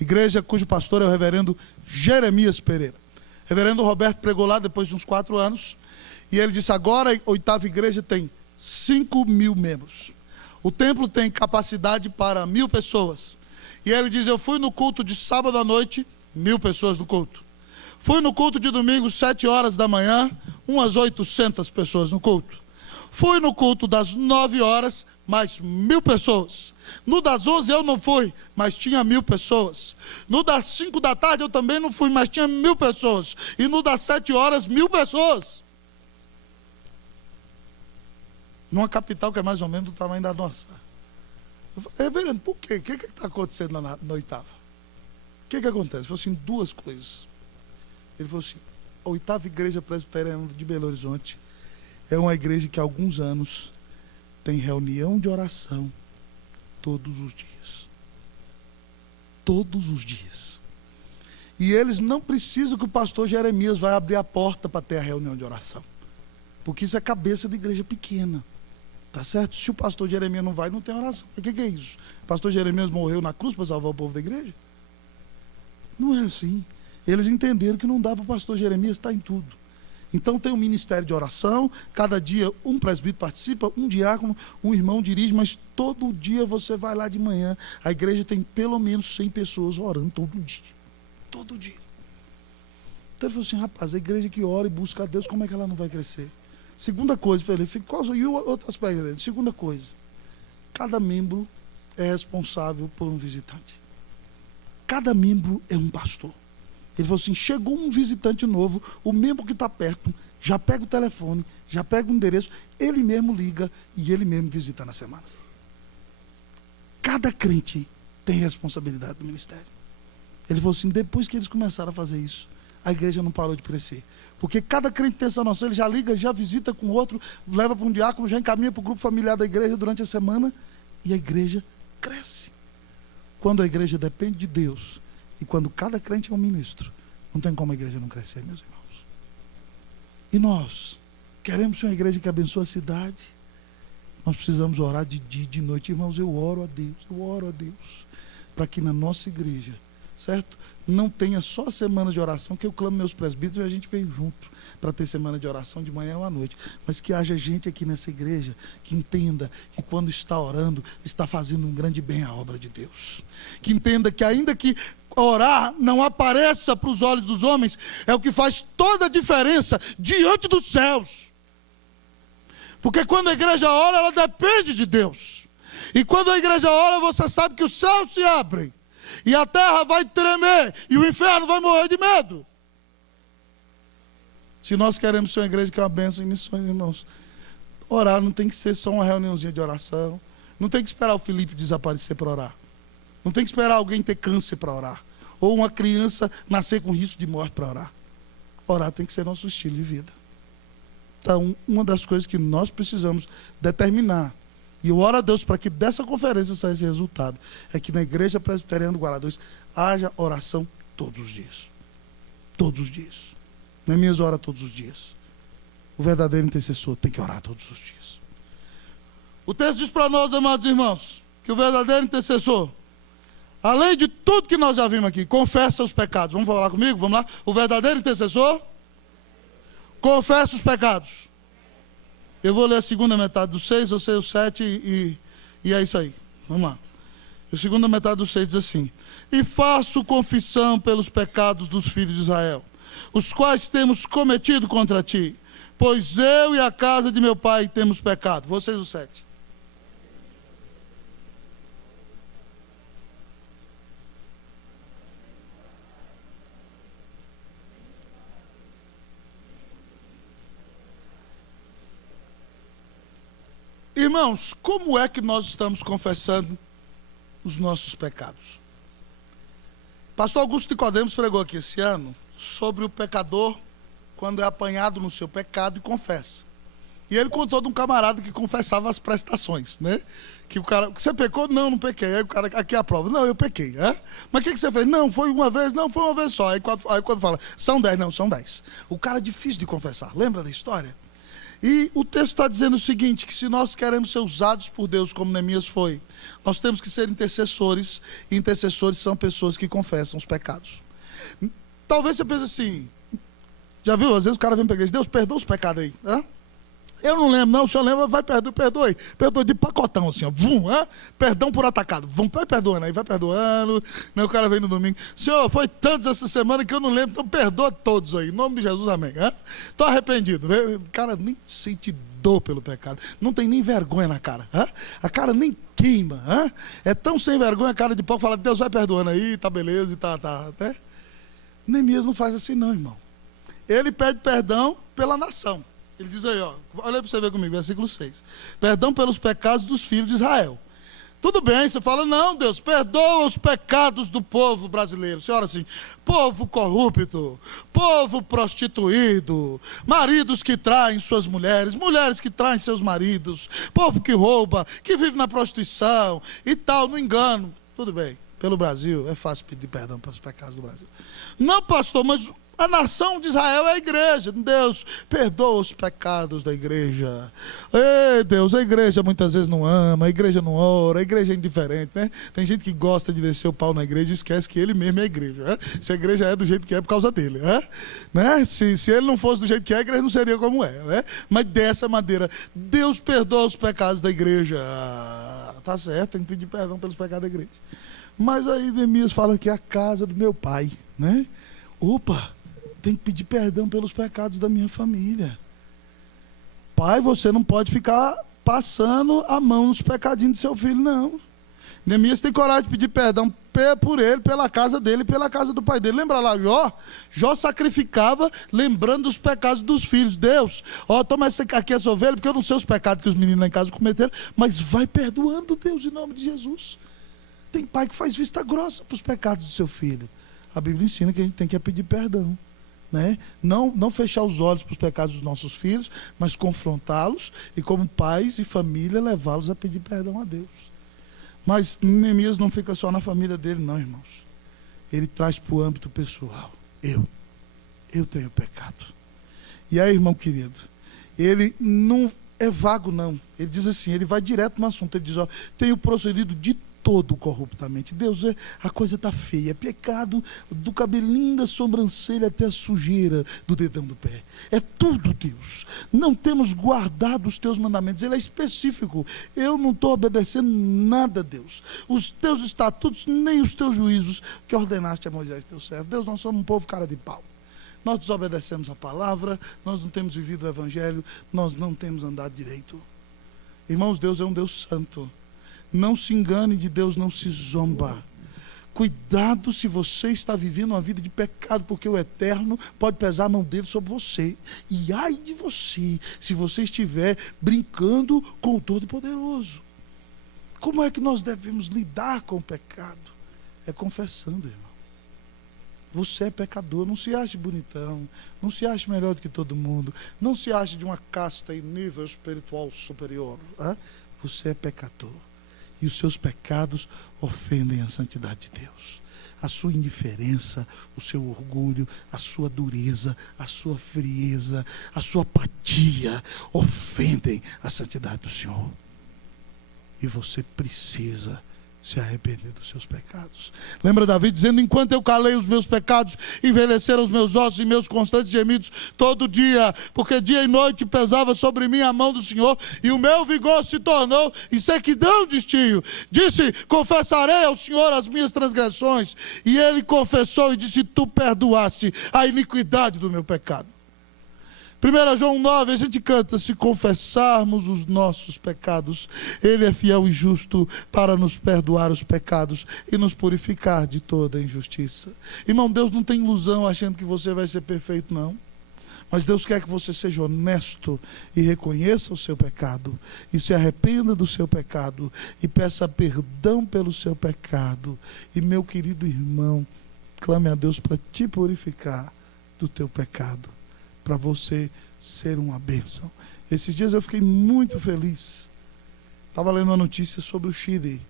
Igreja cujo pastor é o reverendo Jeremias Pereira. O reverendo Roberto pregou lá depois de uns 4 anos. E ele disse, agora a 8ª Igreja tem 5.000 membros. O templo tem capacidade para 1.000 pessoas. E ele diz, eu fui no culto de sábado à noite, 1.000 pessoas no culto. Fui no culto de domingo, 7 horas da manhã, umas 800 pessoas no culto. Fui no culto das 9 horas, mais 1.000 pessoas. No das 11 eu não fui, mas tinha 1.000 pessoas. No das 5 da tarde eu também não fui, mas tinha 1.000 pessoas. E no das 7 horas, 1.000 pessoas. Numa capital que é mais ou menos do tamanho da nossa. Eu falei, reverendo, por quê? O que está acontecendo lá na 8ª? O que acontece? Ele falou assim, 2 coisas. Ele falou assim, a 8ª Igreja Presbiteriana de Belo Horizonte é uma igreja que há alguns anos tem reunião de oração todos os dias. Todos os dias. E eles não precisam que o pastor Jeremias vá abrir a porta para ter a reunião de oração. Porque isso é cabeça de igreja pequena. Tá certo? Se o pastor Jeremias não vai, não tem oração. O que é isso? O pastor Jeremias morreu na cruz para salvar o povo da igreja? Não é assim. Eles entenderam que não dá para o pastor Jeremias estar em tudo. Então tem um ministério de oração, cada dia um presbítero participa, um diácono, um irmão dirige, mas todo dia você vai lá de manhã, a igreja tem pelo menos 100 pessoas orando todo dia. Todo dia. Então ele falou assim, rapaz, a igreja que ora e busca a Deus, como é que ela não vai crescer? Segunda coisa, falei, e outro aspecto? Segunda coisa, cada membro é responsável por um visitante. Cada membro é um pastor. Ele falou assim, chegou um visitante novo, o membro que está perto, já pega o telefone, já pega o endereço, ele mesmo liga e ele mesmo visita na semana. Cada crente tem responsabilidade do ministério. Ele falou assim, depois que eles começaram a fazer isso, a igreja não parou de crescer. Porque cada crente tem essa noção, ele já liga, já visita com o outro, leva para um diácono, já encaminha para o grupo familiar da igreja durante a semana, e a igreja cresce. Quando a igreja depende de Deus, e quando cada crente é um ministro, não tem como a igreja não crescer, meus irmãos. E nós queremos ser uma igreja que abençoe a cidade. Nós precisamos orar de dia e de noite. Irmãos, eu oro a Deus, para que na nossa igreja, certo? Não tenha só semanas de oração, que eu clamo meus presbíteros e a gente veio junto para ter semana de oração de manhã ou à noite. Mas que haja gente aqui nessa igreja que entenda que quando está orando, está fazendo um grande bem à obra de Deus. Que entenda que ainda que orar não apareça para os olhos dos homens, é o que faz toda a diferença diante dos céus. Porque quando a igreja ora, ela depende de Deus. E quando a igreja ora, você sabe que os céus se abrem. E a terra vai tremer. E o inferno vai morrer de medo. Se nós queremos ser uma igreja que é uma bênção em missões, irmãos, orar não tem que ser só uma reuniãozinha de oração. Não tem que esperar o Felipe desaparecer para orar. Não tem que esperar alguém ter câncer para orar. Ou uma criança nascer com risco de morte para orar. Orar tem que ser nosso estilo de vida. Então, uma das coisas que nós precisamos determinar, e eu oro a Deus para que dessa conferência saia esse resultado, é que na Igreja Presbiteriana do Guarda-2 haja oração todos os dias. Todos os dias. Neemias ora todos os dias. O verdadeiro intercessor tem que orar todos os dias. O texto diz para nós, amados irmãos, que o verdadeiro intercessor, além de tudo que nós já vimos aqui, confessa os pecados. Vamos falar comigo? Vamos lá? O verdadeiro intercessor confessa os pecados. Eu vou ler a segunda metade do 6, eu sei o 7 e é isso aí. Vamos lá. A segunda metade do 6 diz assim: e faço confissão pelos pecados dos filhos de Israel, os quais temos cometido contra ti, pois eu e a casa de meu pai temos pecado. Vocês o 7. Irmãos, como é que nós estamos confessando os nossos pecados? Pastor Augusto Nicodemos pregou aqui esse ano sobre o pecador quando é apanhado no seu pecado e confessa. E ele contou de um camarada que confessava as prestações, né? Que o cara, você pecou? Não, não pequei. Aí o cara, aqui é a prova. Não, eu pequei. É? Mas o que você fez? Não, foi uma vez. Não, foi uma vez só. Aí quando fala, são 10. Não, são 10. O cara é difícil de confessar. Lembra da história? E o texto está dizendo o seguinte, que se nós queremos ser usados por Deus como Neemias foi, nós temos que ser intercessores, e intercessores são pessoas que confessam os pecados. Talvez você pense assim, já viu, às vezes o cara vem para a igreja, Deus perdoa os pecados aí, né? Eu não lembro, não, o senhor lembra, vai perdoe de pacotão assim, ó, vum, perdão por atacado, vai perdoando aí, vai perdoando, né? O cara vem no domingo, senhor, foi tantos essa semana que eu não lembro, então perdoa todos aí, em nome de Jesus, amém, estou arrependido, o cara nem sente dor pelo pecado, não tem nem vergonha na cara, a cara nem queima, é tão sem vergonha a cara de pau que fala, Deus vai perdoando aí, tá beleza, e tá, né? Neemias não faz assim não, irmão, ele pede perdão pela nação. Ele diz aí, ó, olha para você ver comigo, versículo 6. Perdão pelos pecados dos filhos de Israel. Tudo bem, você fala, não, Deus, perdoa os pecados do povo brasileiro. Você ora assim, povo corrupto, povo prostituído, maridos que traem suas mulheres, mulheres que traem seus maridos, povo que rouba, que vive na prostituição e tal, no engano. Tudo bem, pelo Brasil, é fácil pedir perdão pelos pecados do Brasil. Não, pastor, mas a nação de Israel é a igreja. Deus, perdoa os pecados da igreja. Ei, Deus, a igreja muitas vezes não ama, a igreja não ora, a igreja é indiferente, né? Tem gente que gosta de descer o pau na igreja e esquece que ele mesmo é a igreja. Se a igreja é do jeito que é por causa dele, né? Se ele não fosse do jeito que é, a igreja não seria como é, né? Mas dessa maneira, Deus perdoa os pecados da igreja. Tá certo, tem que pedir perdão pelos pecados da igreja. Mas aí Neemias fala que é a casa do meu pai, né? Opa! Tem que pedir perdão pelos pecados da minha família. Pai, você não pode ficar passando a mão nos pecadinhos do seu filho, não. Neemias tem coragem de pedir perdão por ele, pela casa dele, pela casa do pai dele. Lembra lá, Jó? Jó sacrificava lembrando dos pecados dos filhos. Deus, toma aqui essa ovelha, porque eu não sei os pecados que os meninos lá em casa cometeram, mas vai perdoando, Deus, em nome de Jesus. Tem pai que faz vista grossa para os pecados do seu filho. A Bíblia ensina que a gente tem que pedir perdão. Né? Não fechar os olhos para os pecados dos nossos filhos, mas confrontá-los e como pais e família levá-los a pedir perdão a Deus. Mas Neemias não fica só na família dele não, irmãos. Ele traz para o âmbito pessoal. Eu tenho pecado. E aí, irmão querido, ele não é vago não. Ele diz assim, ele vai direto no assunto. Ele diz, tenho procedido de todo corruptamente. Deus, a coisa está feia. É pecado do cabelinho da sobrancelha até a sujeira do dedão do pé. É tudo, Deus. Não temos guardado os teus mandamentos. Ele é específico. Eu não estou obedecendo nada, Deus. Os teus estatutos, nem os teus juízos que ordenaste a Moisés, teu servo. Deus, nós somos um povo cara de pau. Nós desobedecemos a palavra, nós não temos vivido o evangelho, nós não temos andado direito. Irmãos, Deus é um Deus santo. Não se engane, de Deus não se zomba. Cuidado se você está vivendo uma vida de pecado, porque o Eterno pode pesar a mão dele sobre você. E ai de você, se você estiver brincando com o Todo-Poderoso. Como é que nós devemos lidar com o pecado? É confessando, irmão. Você é pecador, não se ache bonitão, não se ache melhor do que todo mundo, não se ache de uma casta e nível espiritual superior. Você é pecador. E os seus pecados ofendem a santidade de Deus. A sua indiferença, o seu orgulho, a sua dureza, a sua frieza, a sua apatia ofendem a santidade do Senhor. E você precisa se arrepender dos seus pecados. Lembra Davi dizendo: enquanto eu calei os meus pecados, envelheceram os meus ossos e meus constantes gemidos todo dia, porque dia e noite pesava sobre mim a mão do Senhor, e o meu vigor se tornou em sequidão de estio. Disse: confessarei ao Senhor as minhas transgressões, e ele confessou e disse: tu perdoaste a iniquidade do meu pecado. 1 João 9, a gente canta: se confessarmos os nossos pecados, Ele é fiel e justo para nos perdoar os pecados e nos purificar de toda injustiça. Irmão, Deus não tem ilusão achando que você vai ser perfeito, não. Mas Deus quer que você seja honesto e reconheça o seu pecado, e se arrependa do seu pecado, e peça perdão pelo seu pecado. E meu querido irmão, clame a Deus para te purificar do teu pecado, para você ser uma bênção. Esses dias eu fiquei muito feliz. Estava lendo uma notícia sobre o Chile,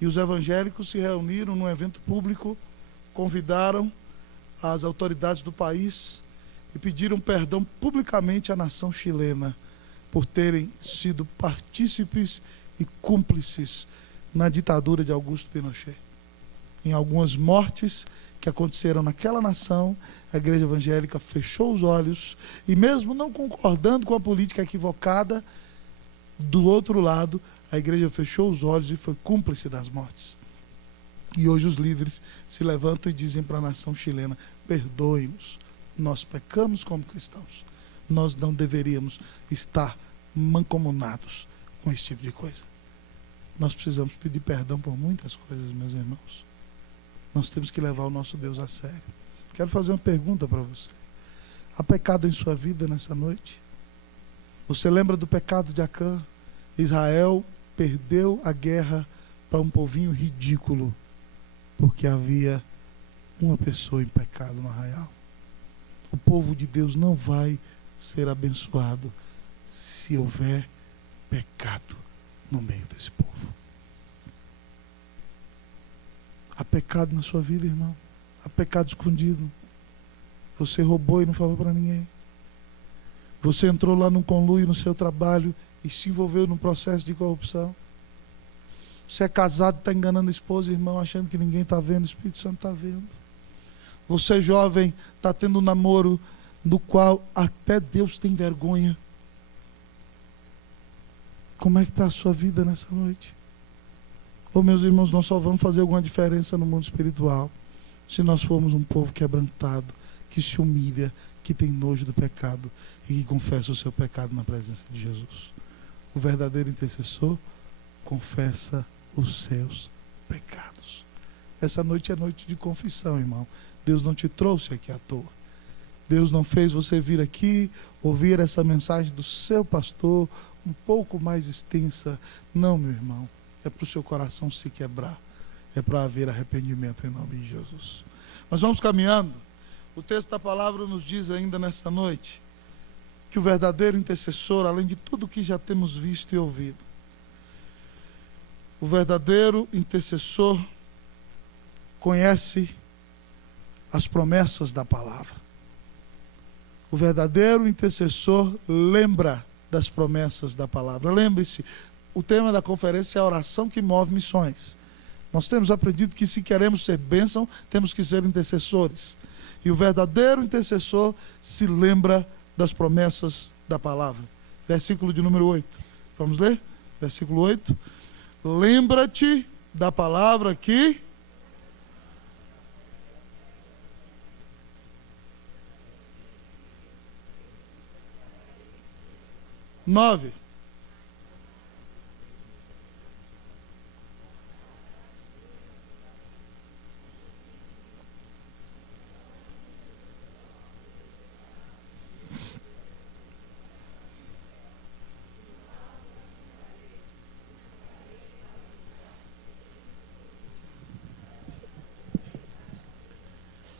e os evangélicos se reuniram num evento público, convidaram as autoridades do país e pediram perdão publicamente à nação chilena por terem sido partícipes e cúmplices na ditadura de Augusto Pinochet. Em algumas mortes que aconteceram naquela nação, a igreja evangélica fechou os olhos, e mesmo não concordando com a política equivocada, do outro lado, a igreja fechou os olhos e foi cúmplice das mortes. E hoje os líderes se levantam e dizem para a nação chilena: perdoe-nos, nós pecamos como cristãos, nós não deveríamos estar mancomunados com esse tipo de coisa. Nós precisamos pedir perdão por muitas coisas, meus irmãos. Nós temos que levar o nosso Deus a sério. Quero fazer uma pergunta para você. Há pecado em sua vida nessa noite? Você lembra do pecado de Acã? Israel perdeu a guerra para um povinho ridículo, porque havia uma pessoa em pecado no arraial. O povo de Deus não vai ser abençoado se houver pecado no meio desse povo. Há pecado na sua vida, irmão. Há pecado escondido. Você roubou e não falou para ninguém. Você entrou lá num conluio no seu trabalho e se envolveu num processo de corrupção. Você é casado e está enganando a esposa, irmão, achando que ninguém está vendo. O Espírito Santo está vendo. Você jovem está tendo um namoro do qual até Deus tem vergonha. Como é que está a sua vida nessa noite? Meus irmãos, nós só vamos fazer alguma diferença no mundo espiritual se nós formos um povo quebrantado, que se humilha, que tem nojo do pecado e que confessa o seu pecado na presença de Jesus. O verdadeiro intercessor confessa os seus pecados. Essa noite é noite de confissão, irmão. Deus não te trouxe aqui à toa. Deus não fez você vir aqui ouvir essa mensagem do seu pastor um pouco mais extensa. Não, meu irmão. É para o seu coração se quebrar. É para haver arrependimento em nome de Jesus. Nós vamos caminhando. O texto da palavra nos diz ainda nesta noite que o verdadeiro intercessor, além de tudo que já temos visto e ouvido, o verdadeiro intercessor conhece as promessas da palavra. O verdadeiro intercessor lembra das promessas da palavra. Lembre-se, o tema da conferência é a oração que move missões. Nós temos aprendido que se queremos ser bênção, temos que ser intercessores. E o verdadeiro intercessor se lembra das promessas da palavra. Versículo de número 8. Vamos ler? Versículo 8. Lembra-te da palavra que... 9.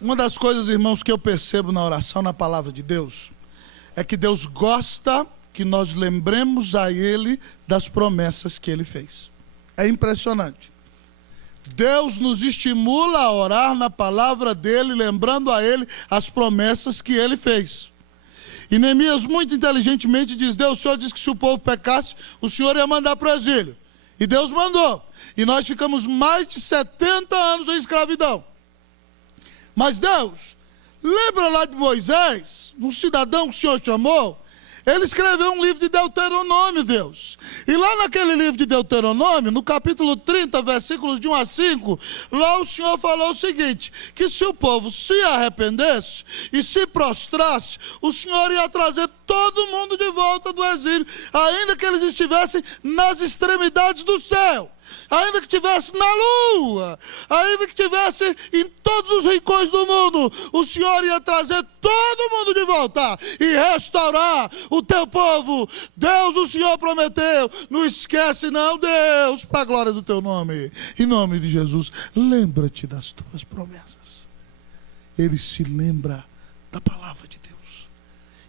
Uma das coisas, irmãos, que eu percebo na oração, na palavra de Deus, é que Deus gosta que nós lembremos a Ele das promessas que Ele fez. É impressionante. Deus nos estimula a orar na palavra dEle, lembrando a Ele as promessas que Ele fez. E Neemias muito inteligentemente diz: Deus, o Senhor disse que se o povo pecasse, o Senhor ia mandar para o exílio. E Deus mandou. E nós ficamos mais de 70 anos em escravidão. Mas Deus, lembra lá de Moisés, um cidadão que o Senhor chamou? Ele escreveu um livro de Deuteronômio, Deus. E lá naquele livro de Deuteronômio, no capítulo 30, versículos de 1 a 5, lá o Senhor falou o seguinte: que se o povo se arrependesse e se prostrasse, o Senhor ia trazer todo mundo de volta do exílio, ainda que eles estivessem nas extremidades do céu, ainda que estivesse na lua, ainda que estivesse em todos os rincões do mundo, o Senhor ia trazer todo mundo de volta e restaurar o teu povo. Deus, o Senhor prometeu, não esquece não, Deus, para a glória do teu nome. Em nome de Jesus, lembra-te das tuas promessas. Ele se lembra da palavra de Deus.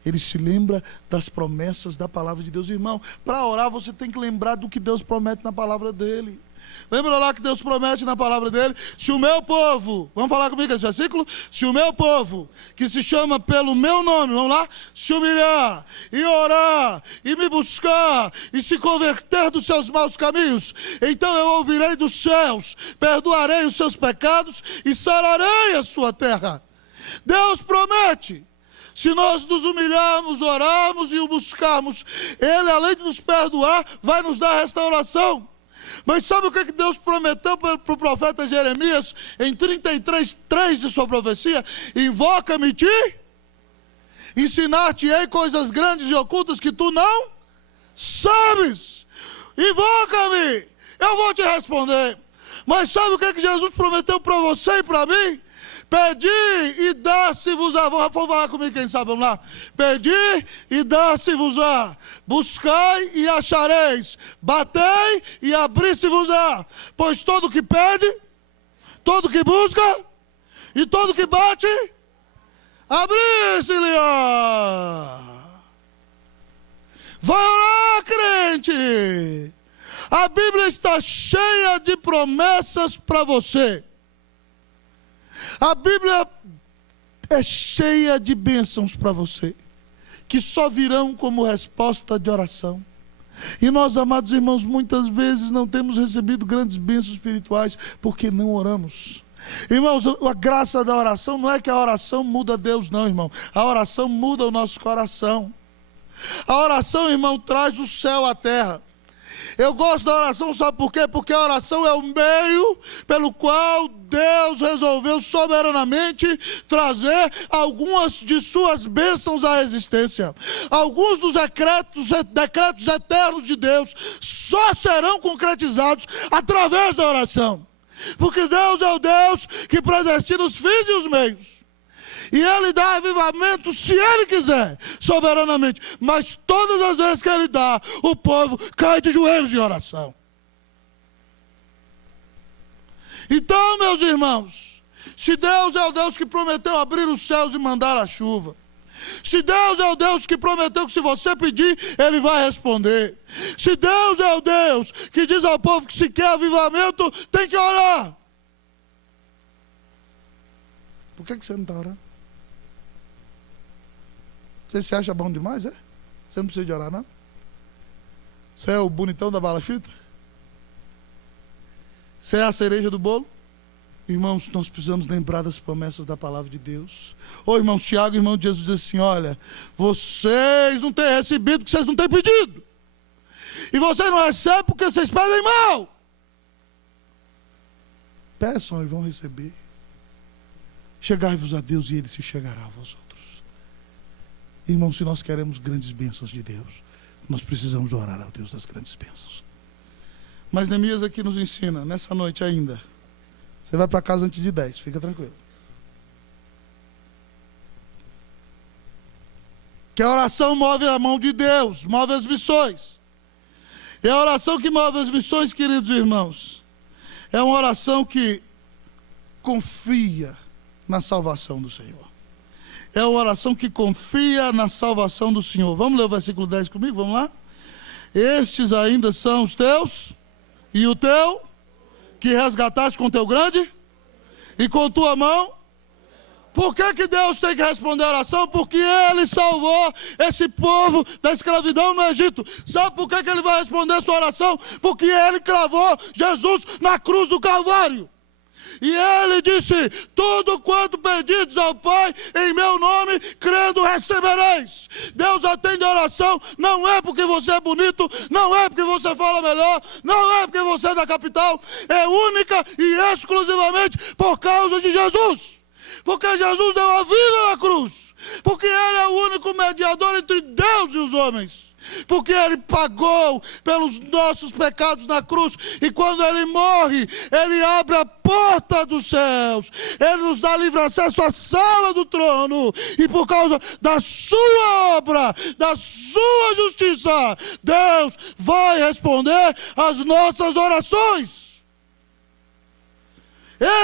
Ele se lembra das promessas da palavra de Deus. Irmão, para orar você tem que lembrar do que Deus promete na palavra dele. Lembra lá que Deus promete na palavra dele? Se o meu povo, vamos falar comigo esse versículo? Se o meu povo, que se chama pelo meu nome, vamos lá? Se humilhar, e orar, e me buscar, e se converter dos seus maus caminhos, então eu ouvirei dos céus, perdoarei os seus pecados, e sararei a sua terra. Deus promete. Se nós nos humilharmos, orarmos e o buscarmos, Ele, além de nos perdoar, vai nos dar restauração. Mas sabe o que Deus prometeu para o profeta Jeremias em 33:3 de sua profecia? Invoca-me-te, ensinar-te-ei coisas grandes e ocultas que tu não sabes. Invoca-me, eu vou te responder. Mas sabe o que Jesus prometeu para você e para mim? Pedi e dá-se-vos-á. Vamos falar comigo, quem sabe, vamos lá. Pedi e dá-se-vos-á. Buscai e achareis. Batei e abri-se-vos-á. Pois todo que pede, todo que busca e todo que bate, abri-se-lhe-á. Vai orar, crente. A Bíblia está cheia de promessas para você. A Bíblia é cheia de bênçãos para você, que só virão como resposta de oração. E nós, amados irmãos, muitas vezes não temos recebido grandes bênçãos espirituais porque não oramos. Irmãos, a graça da oração não é que a oração muda Deus, não, irmão. A oração muda o nosso coração. A oração, irmão, traz o céu à terra. Eu gosto da oração, sabe por quê? Porque a oração é o meio pelo qual Deus resolveu soberanamente trazer algumas de suas bênçãos à existência. Alguns dos decretos eternos de Deus só serão concretizados através da oração. Porque Deus é o Deus que predestina os fins e os meios. E Ele dá avivamento se Ele quiser, soberanamente. Mas todas as vezes que Ele dá, o povo cai de joelhos em oração. Então, meus irmãos, se Deus é o Deus que prometeu abrir os céus e mandar a chuva, se Deus é o Deus que prometeu que se você pedir, Ele vai responder, se Deus é o Deus que diz ao povo que se quer avivamento, tem que orar. Por que você não está orando? Você se acha bom demais, é? Você não precisa de orar, não? Você é o bonitão da bala fita? Você é a cereja do bolo? Irmãos, nós precisamos lembrar das promessas da palavra de Deus. Ô irmãos, Tiago, irmão de Jesus, diz assim: olha, vocês não têm recebido porque vocês não têm pedido. E vocês não recebem porque vocês pedem mal. Peçam e vão receber. Chegai-vos a Deus e Ele se chegará a vós outros. Irmãos, se nós queremos grandes bênçãos de Deus, nós precisamos orar ao Deus das grandes bênçãos. Mas Neemias aqui nos ensina, nessa noite ainda, você vai para casa antes de 10, fica tranquilo. Que a oração move a mão de Deus, move as missões. E a oração que move as missões, queridos irmãos, é uma oração que confia na salvação do Senhor. É uma oração que confia na salvação do Senhor. Vamos ler o versículo 10 comigo? Vamos lá? Estes ainda são os teus, e o teu, que resgataste com teu grande, e com tua mão. Por que Deus tem que responder a oração? Porque Ele salvou esse povo da escravidão no Egito. Sabe por que Ele vai responder a sua oração? Porque Ele cravou Jesus na cruz do Calvário. E Ele disse: tudo quanto pedides ao Pai, em meu nome, crendo recebereis. Deus atende a oração, não é porque você é bonito, não é porque você fala melhor, não é porque você é da capital, é única e exclusivamente por causa de Jesus. Porque Jesus deu a vida na cruz. Porque Ele é o único mediador entre Deus e os homens. Porque Ele pagou pelos nossos pecados na cruz. E quando Ele morre, Ele abre a porta dos céus. Ele nos dá livre acesso à sala do trono. E por causa da sua obra, da sua justiça, Deus vai responder às nossas orações.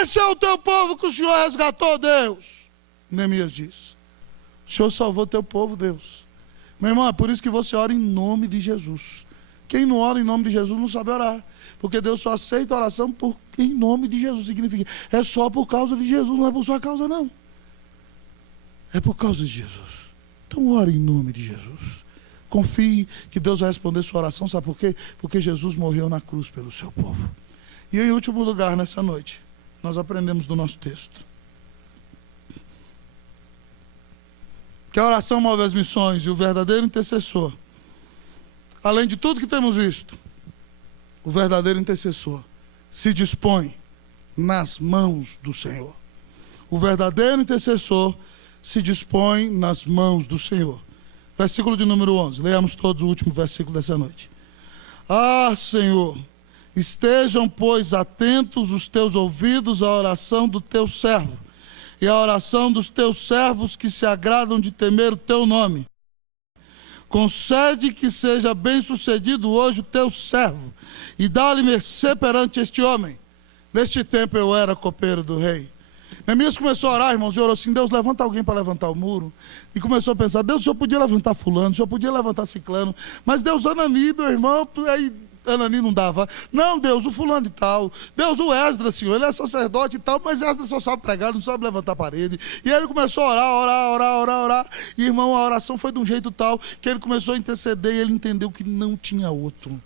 Esse é o teu povo que o Senhor resgatou, Deus. Neemias diz: o Senhor salvou teu povo, Deus. Meu irmão, é por isso que você ora em nome de Jesus. Quem não ora em nome de Jesus não sabe orar. Porque Deus só aceita a oração em nome de Jesus. Significa, é só por causa de Jesus, não é por sua causa não. É por causa de Jesus. Então ore em nome de Jesus. Confie que Deus vai responder sua oração, sabe por quê? Porque Jesus morreu na cruz pelo seu povo. E em último lugar, nessa noite, nós aprendemos do nosso texto que a oração move as missões e o verdadeiro intercessor, além de tudo que temos visto, o verdadeiro intercessor se dispõe nas mãos do Senhor. O verdadeiro intercessor se dispõe nas mãos do Senhor. Versículo de número 11. Leamos todos o último versículo dessa noite. Ah, Senhor, estejam, pois, atentos os teus ouvidos à oração do teu servo e à oração dos teus servos que se agradam de temer o teu nome. Concede que seja bem-sucedido hoje o teu servo e dá-lhe mercê perante este homem. Neste tempo eu era copeiro do rei. Neemias começou a orar, irmãos, e orou assim: Deus, levanta alguém para levantar o muro. E começou a pensar: Deus, o Senhor podia levantar fulano, o Senhor podia levantar ciclano, mas Deus, Anani, meu irmão, aí Anani não dava. Não, Deus, o fulano de tal. Deus, o Esdras, Senhor, ele é sacerdote e tal, mas Esdras só sabe pregar, não sabe levantar a parede. E aí ele começou a orar. E, irmão, a oração foi de um jeito tal que ele começou a interceder e ele entendeu que não tinha outro.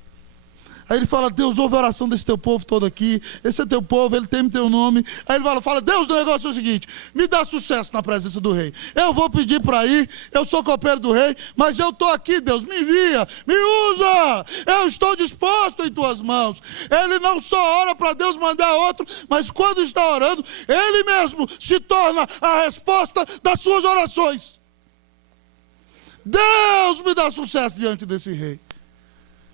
Aí ele fala: Deus, ouve a oração desse teu povo todo aqui. Esse é teu povo, ele teme teu nome. Aí ele fala: Deus, o negócio é o seguinte: me dá sucesso na presença do rei. Eu vou pedir para ir, eu sou copeiro do rei, mas eu estou aqui, Deus, me envia, me usa. Eu estou disposto em tuas mãos. Ele não só ora para Deus mandar outro, mas quando está orando, ele mesmo se torna a resposta das suas orações. Deus, me dá sucesso diante desse rei.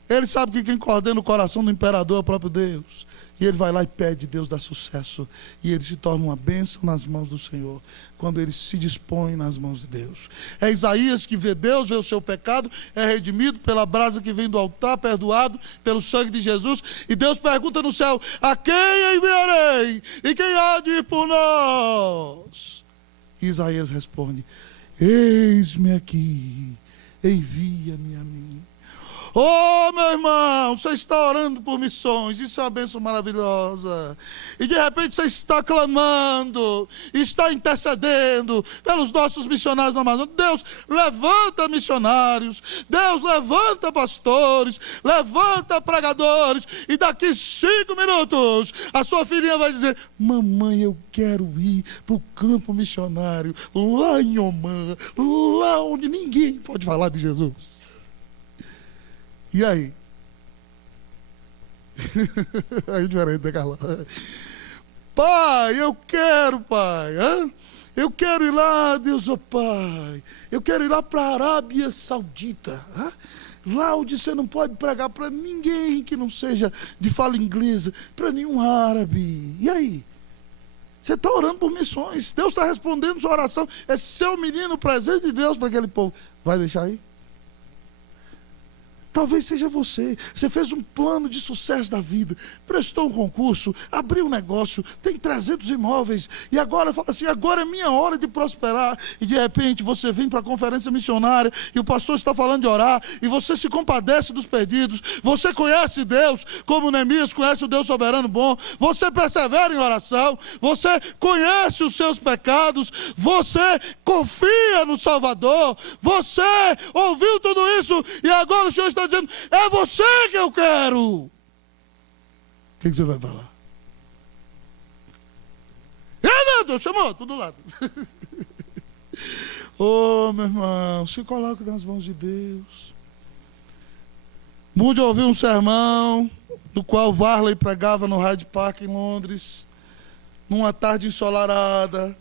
Ele sabe que quem coordena o coração do imperador é o próprio Deus. E ele vai lá e pede: Deus dá sucesso. E ele se torna uma bênção nas mãos do Senhor, quando ele se dispõe nas mãos de Deus. É Isaías que vê Deus, vê o seu pecado, é redimido pela brasa que vem do altar, perdoado pelo sangue de Jesus. E Deus pergunta no céu: a quem enviarei? E quem há de ir por nós? E Isaías responde: eis-me aqui, envia-me a mim. Oh, meu irmão, você está orando por missões, isso é uma bênção maravilhosa. E de repente você está clamando, está intercedendo pelos nossos missionários no Amazonas. Deus, levanta missionários, Deus, levanta pastores, levanta pregadores. E daqui 5 minutos, a sua filhinha vai dizer: mamãe, eu quero ir para o campo missionário, lá em Omã, lá onde ninguém pode falar de Jesus. E aí? É diferente, né, Carla? Pai, eu quero, pai. Eu quero ir lá, Deus, pai. Eu quero ir lá para a Arábia Saudita. Lá onde você não pode pregar para ninguém que não seja de fala inglesa, para nenhum árabe. E aí? Você está orando por missões. Deus está respondendo sua oração. É seu menino, presente de Deus para aquele povo. Vai deixar aí? Talvez seja você. Você fez um plano de sucesso da vida, prestou um concurso, abriu um negócio, tem 300 imóveis, e agora fala assim, agora é minha hora de prosperar. E de repente você vem para a conferência missionária, e o pastor está falando de orar, e você se compadece dos perdidos. Você conhece Deus, como Neemias conhece o Deus soberano bom. Você persevera em oração, você conhece os seus pecados, você confia no Salvador, você ouviu tudo isso, e agora o Senhor está dizendo, é você que eu quero. O que você vai falar? Não, Deus chamou, tudo lado. Oh, meu irmão, se coloque nas mãos de Deus. Mude ouvir um sermão do qual Varley pregava no Hyde Park em Londres, numa tarde ensolarada,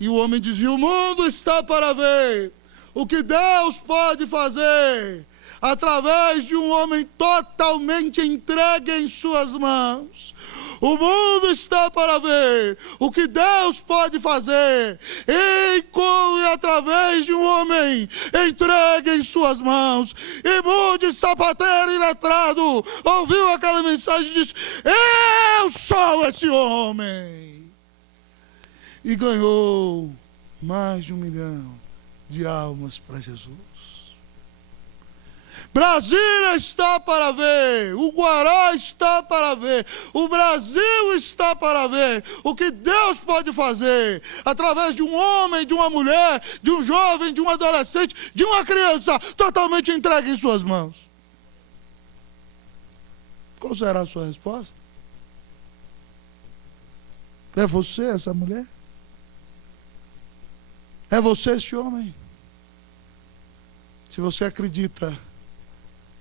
e o homem dizia, o mundo está para ver o que Deus pode fazer através de um homem totalmente entregue em suas mãos. O mundo está para ver o que Deus pode fazer e através de um homem entregue em suas mãos. E Mude, sapateiro e letrado, ouviu aquela mensagem e disse, eu sou esse homem. E ganhou mais de 1 milhão de almas para Jesus. Brasília está para ver, o Guará está para ver, o Brasil está para ver o que Deus pode fazer através de um homem, de uma mulher, de um jovem, de um adolescente, de uma criança totalmente entregue em suas mãos. Qual será a sua resposta? É você essa mulher? É você este homem? Se você acredita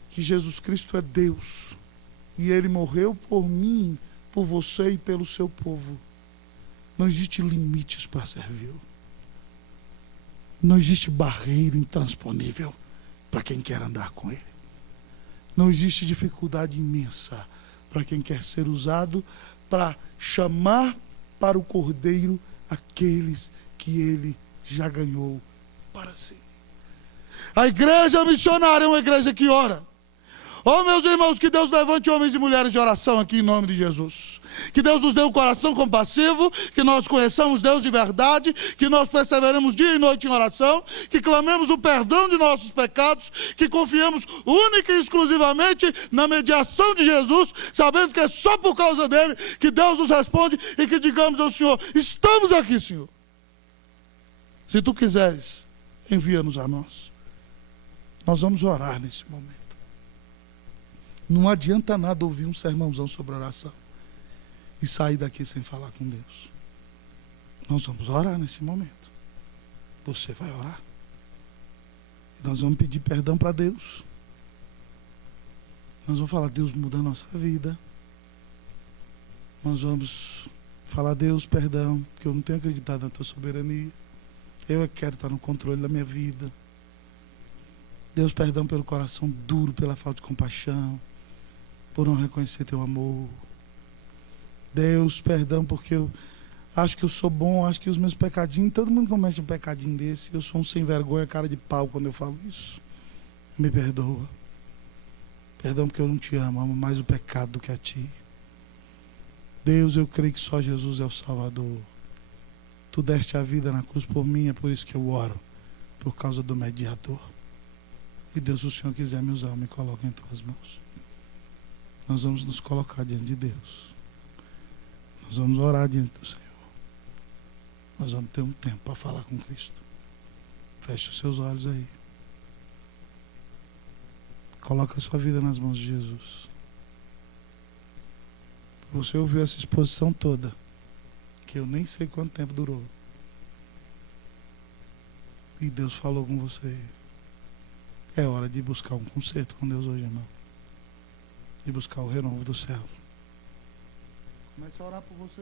que Jesus Cristo é Deus, e Ele morreu por mim, por você e pelo seu povo, não existe limites para servi-lo. Não existe barreira intransponível para quem quer andar com Ele. Não existe dificuldade imensa para quem quer ser usado para chamar para o Cordeiro aqueles que Ele já ganhou para si. A igreja missionária é uma igreja que ora. Oh, meus irmãos, que Deus levante homens e mulheres de oração aqui em nome de Jesus. Que Deus nos dê um coração compassivo, que nós conheçamos Deus de verdade, que nós perseveremos dia e noite em oração, que clamemos o perdão de nossos pecados, que confiemos única e exclusivamente na mediação de Jesus, sabendo que é só por causa dele que Deus nos responde e que digamos ao Senhor, estamos aqui, Senhor. Se tu quiseres, envia-nos a nós. Nós vamos orar nesse momento. Não adianta nada ouvir um sermãozão sobre oração e sair daqui sem falar com Deus. Nós vamos orar nesse momento. Você vai orar. E nós vamos pedir perdão para Deus. Nós vamos falar, Deus, muda a nossa vida. Nós vamos falar, Deus, perdão, porque eu não tenho acreditado na tua soberania. Eu quero estar no controle da minha vida. Deus, perdão pelo coração duro, pela falta de compaixão, por não reconhecer teu amor. Deus, perdão porque eu acho que eu sou bom, acho que os meus pecadinhos, todo mundo comete um pecadinho desse, eu sou um sem vergonha, cara de pau quando eu falo isso. Me perdoa. Perdão porque eu não te amo mais o pecado do que a ti. Deus, eu creio que só Jesus é o Salvador. Tu deste a vida na cruz por mim, é por isso que eu oro, por causa do mediador. E Deus, se o Senhor quiser me usar, me coloca em tuas mãos. Nós vamos nos colocar diante de Deus. Nós vamos orar diante do Senhor. Nós vamos ter um tempo para falar com Cristo. Feche os seus olhos aí. Coloca a sua vida nas mãos de Jesus. Você ouviu essa exposição toda, que eu nem sei quanto tempo durou. E Deus falou com você. É hora de buscar um conserto com Deus hoje, irmão. De buscar o renovo do céu. Comece a orar por você.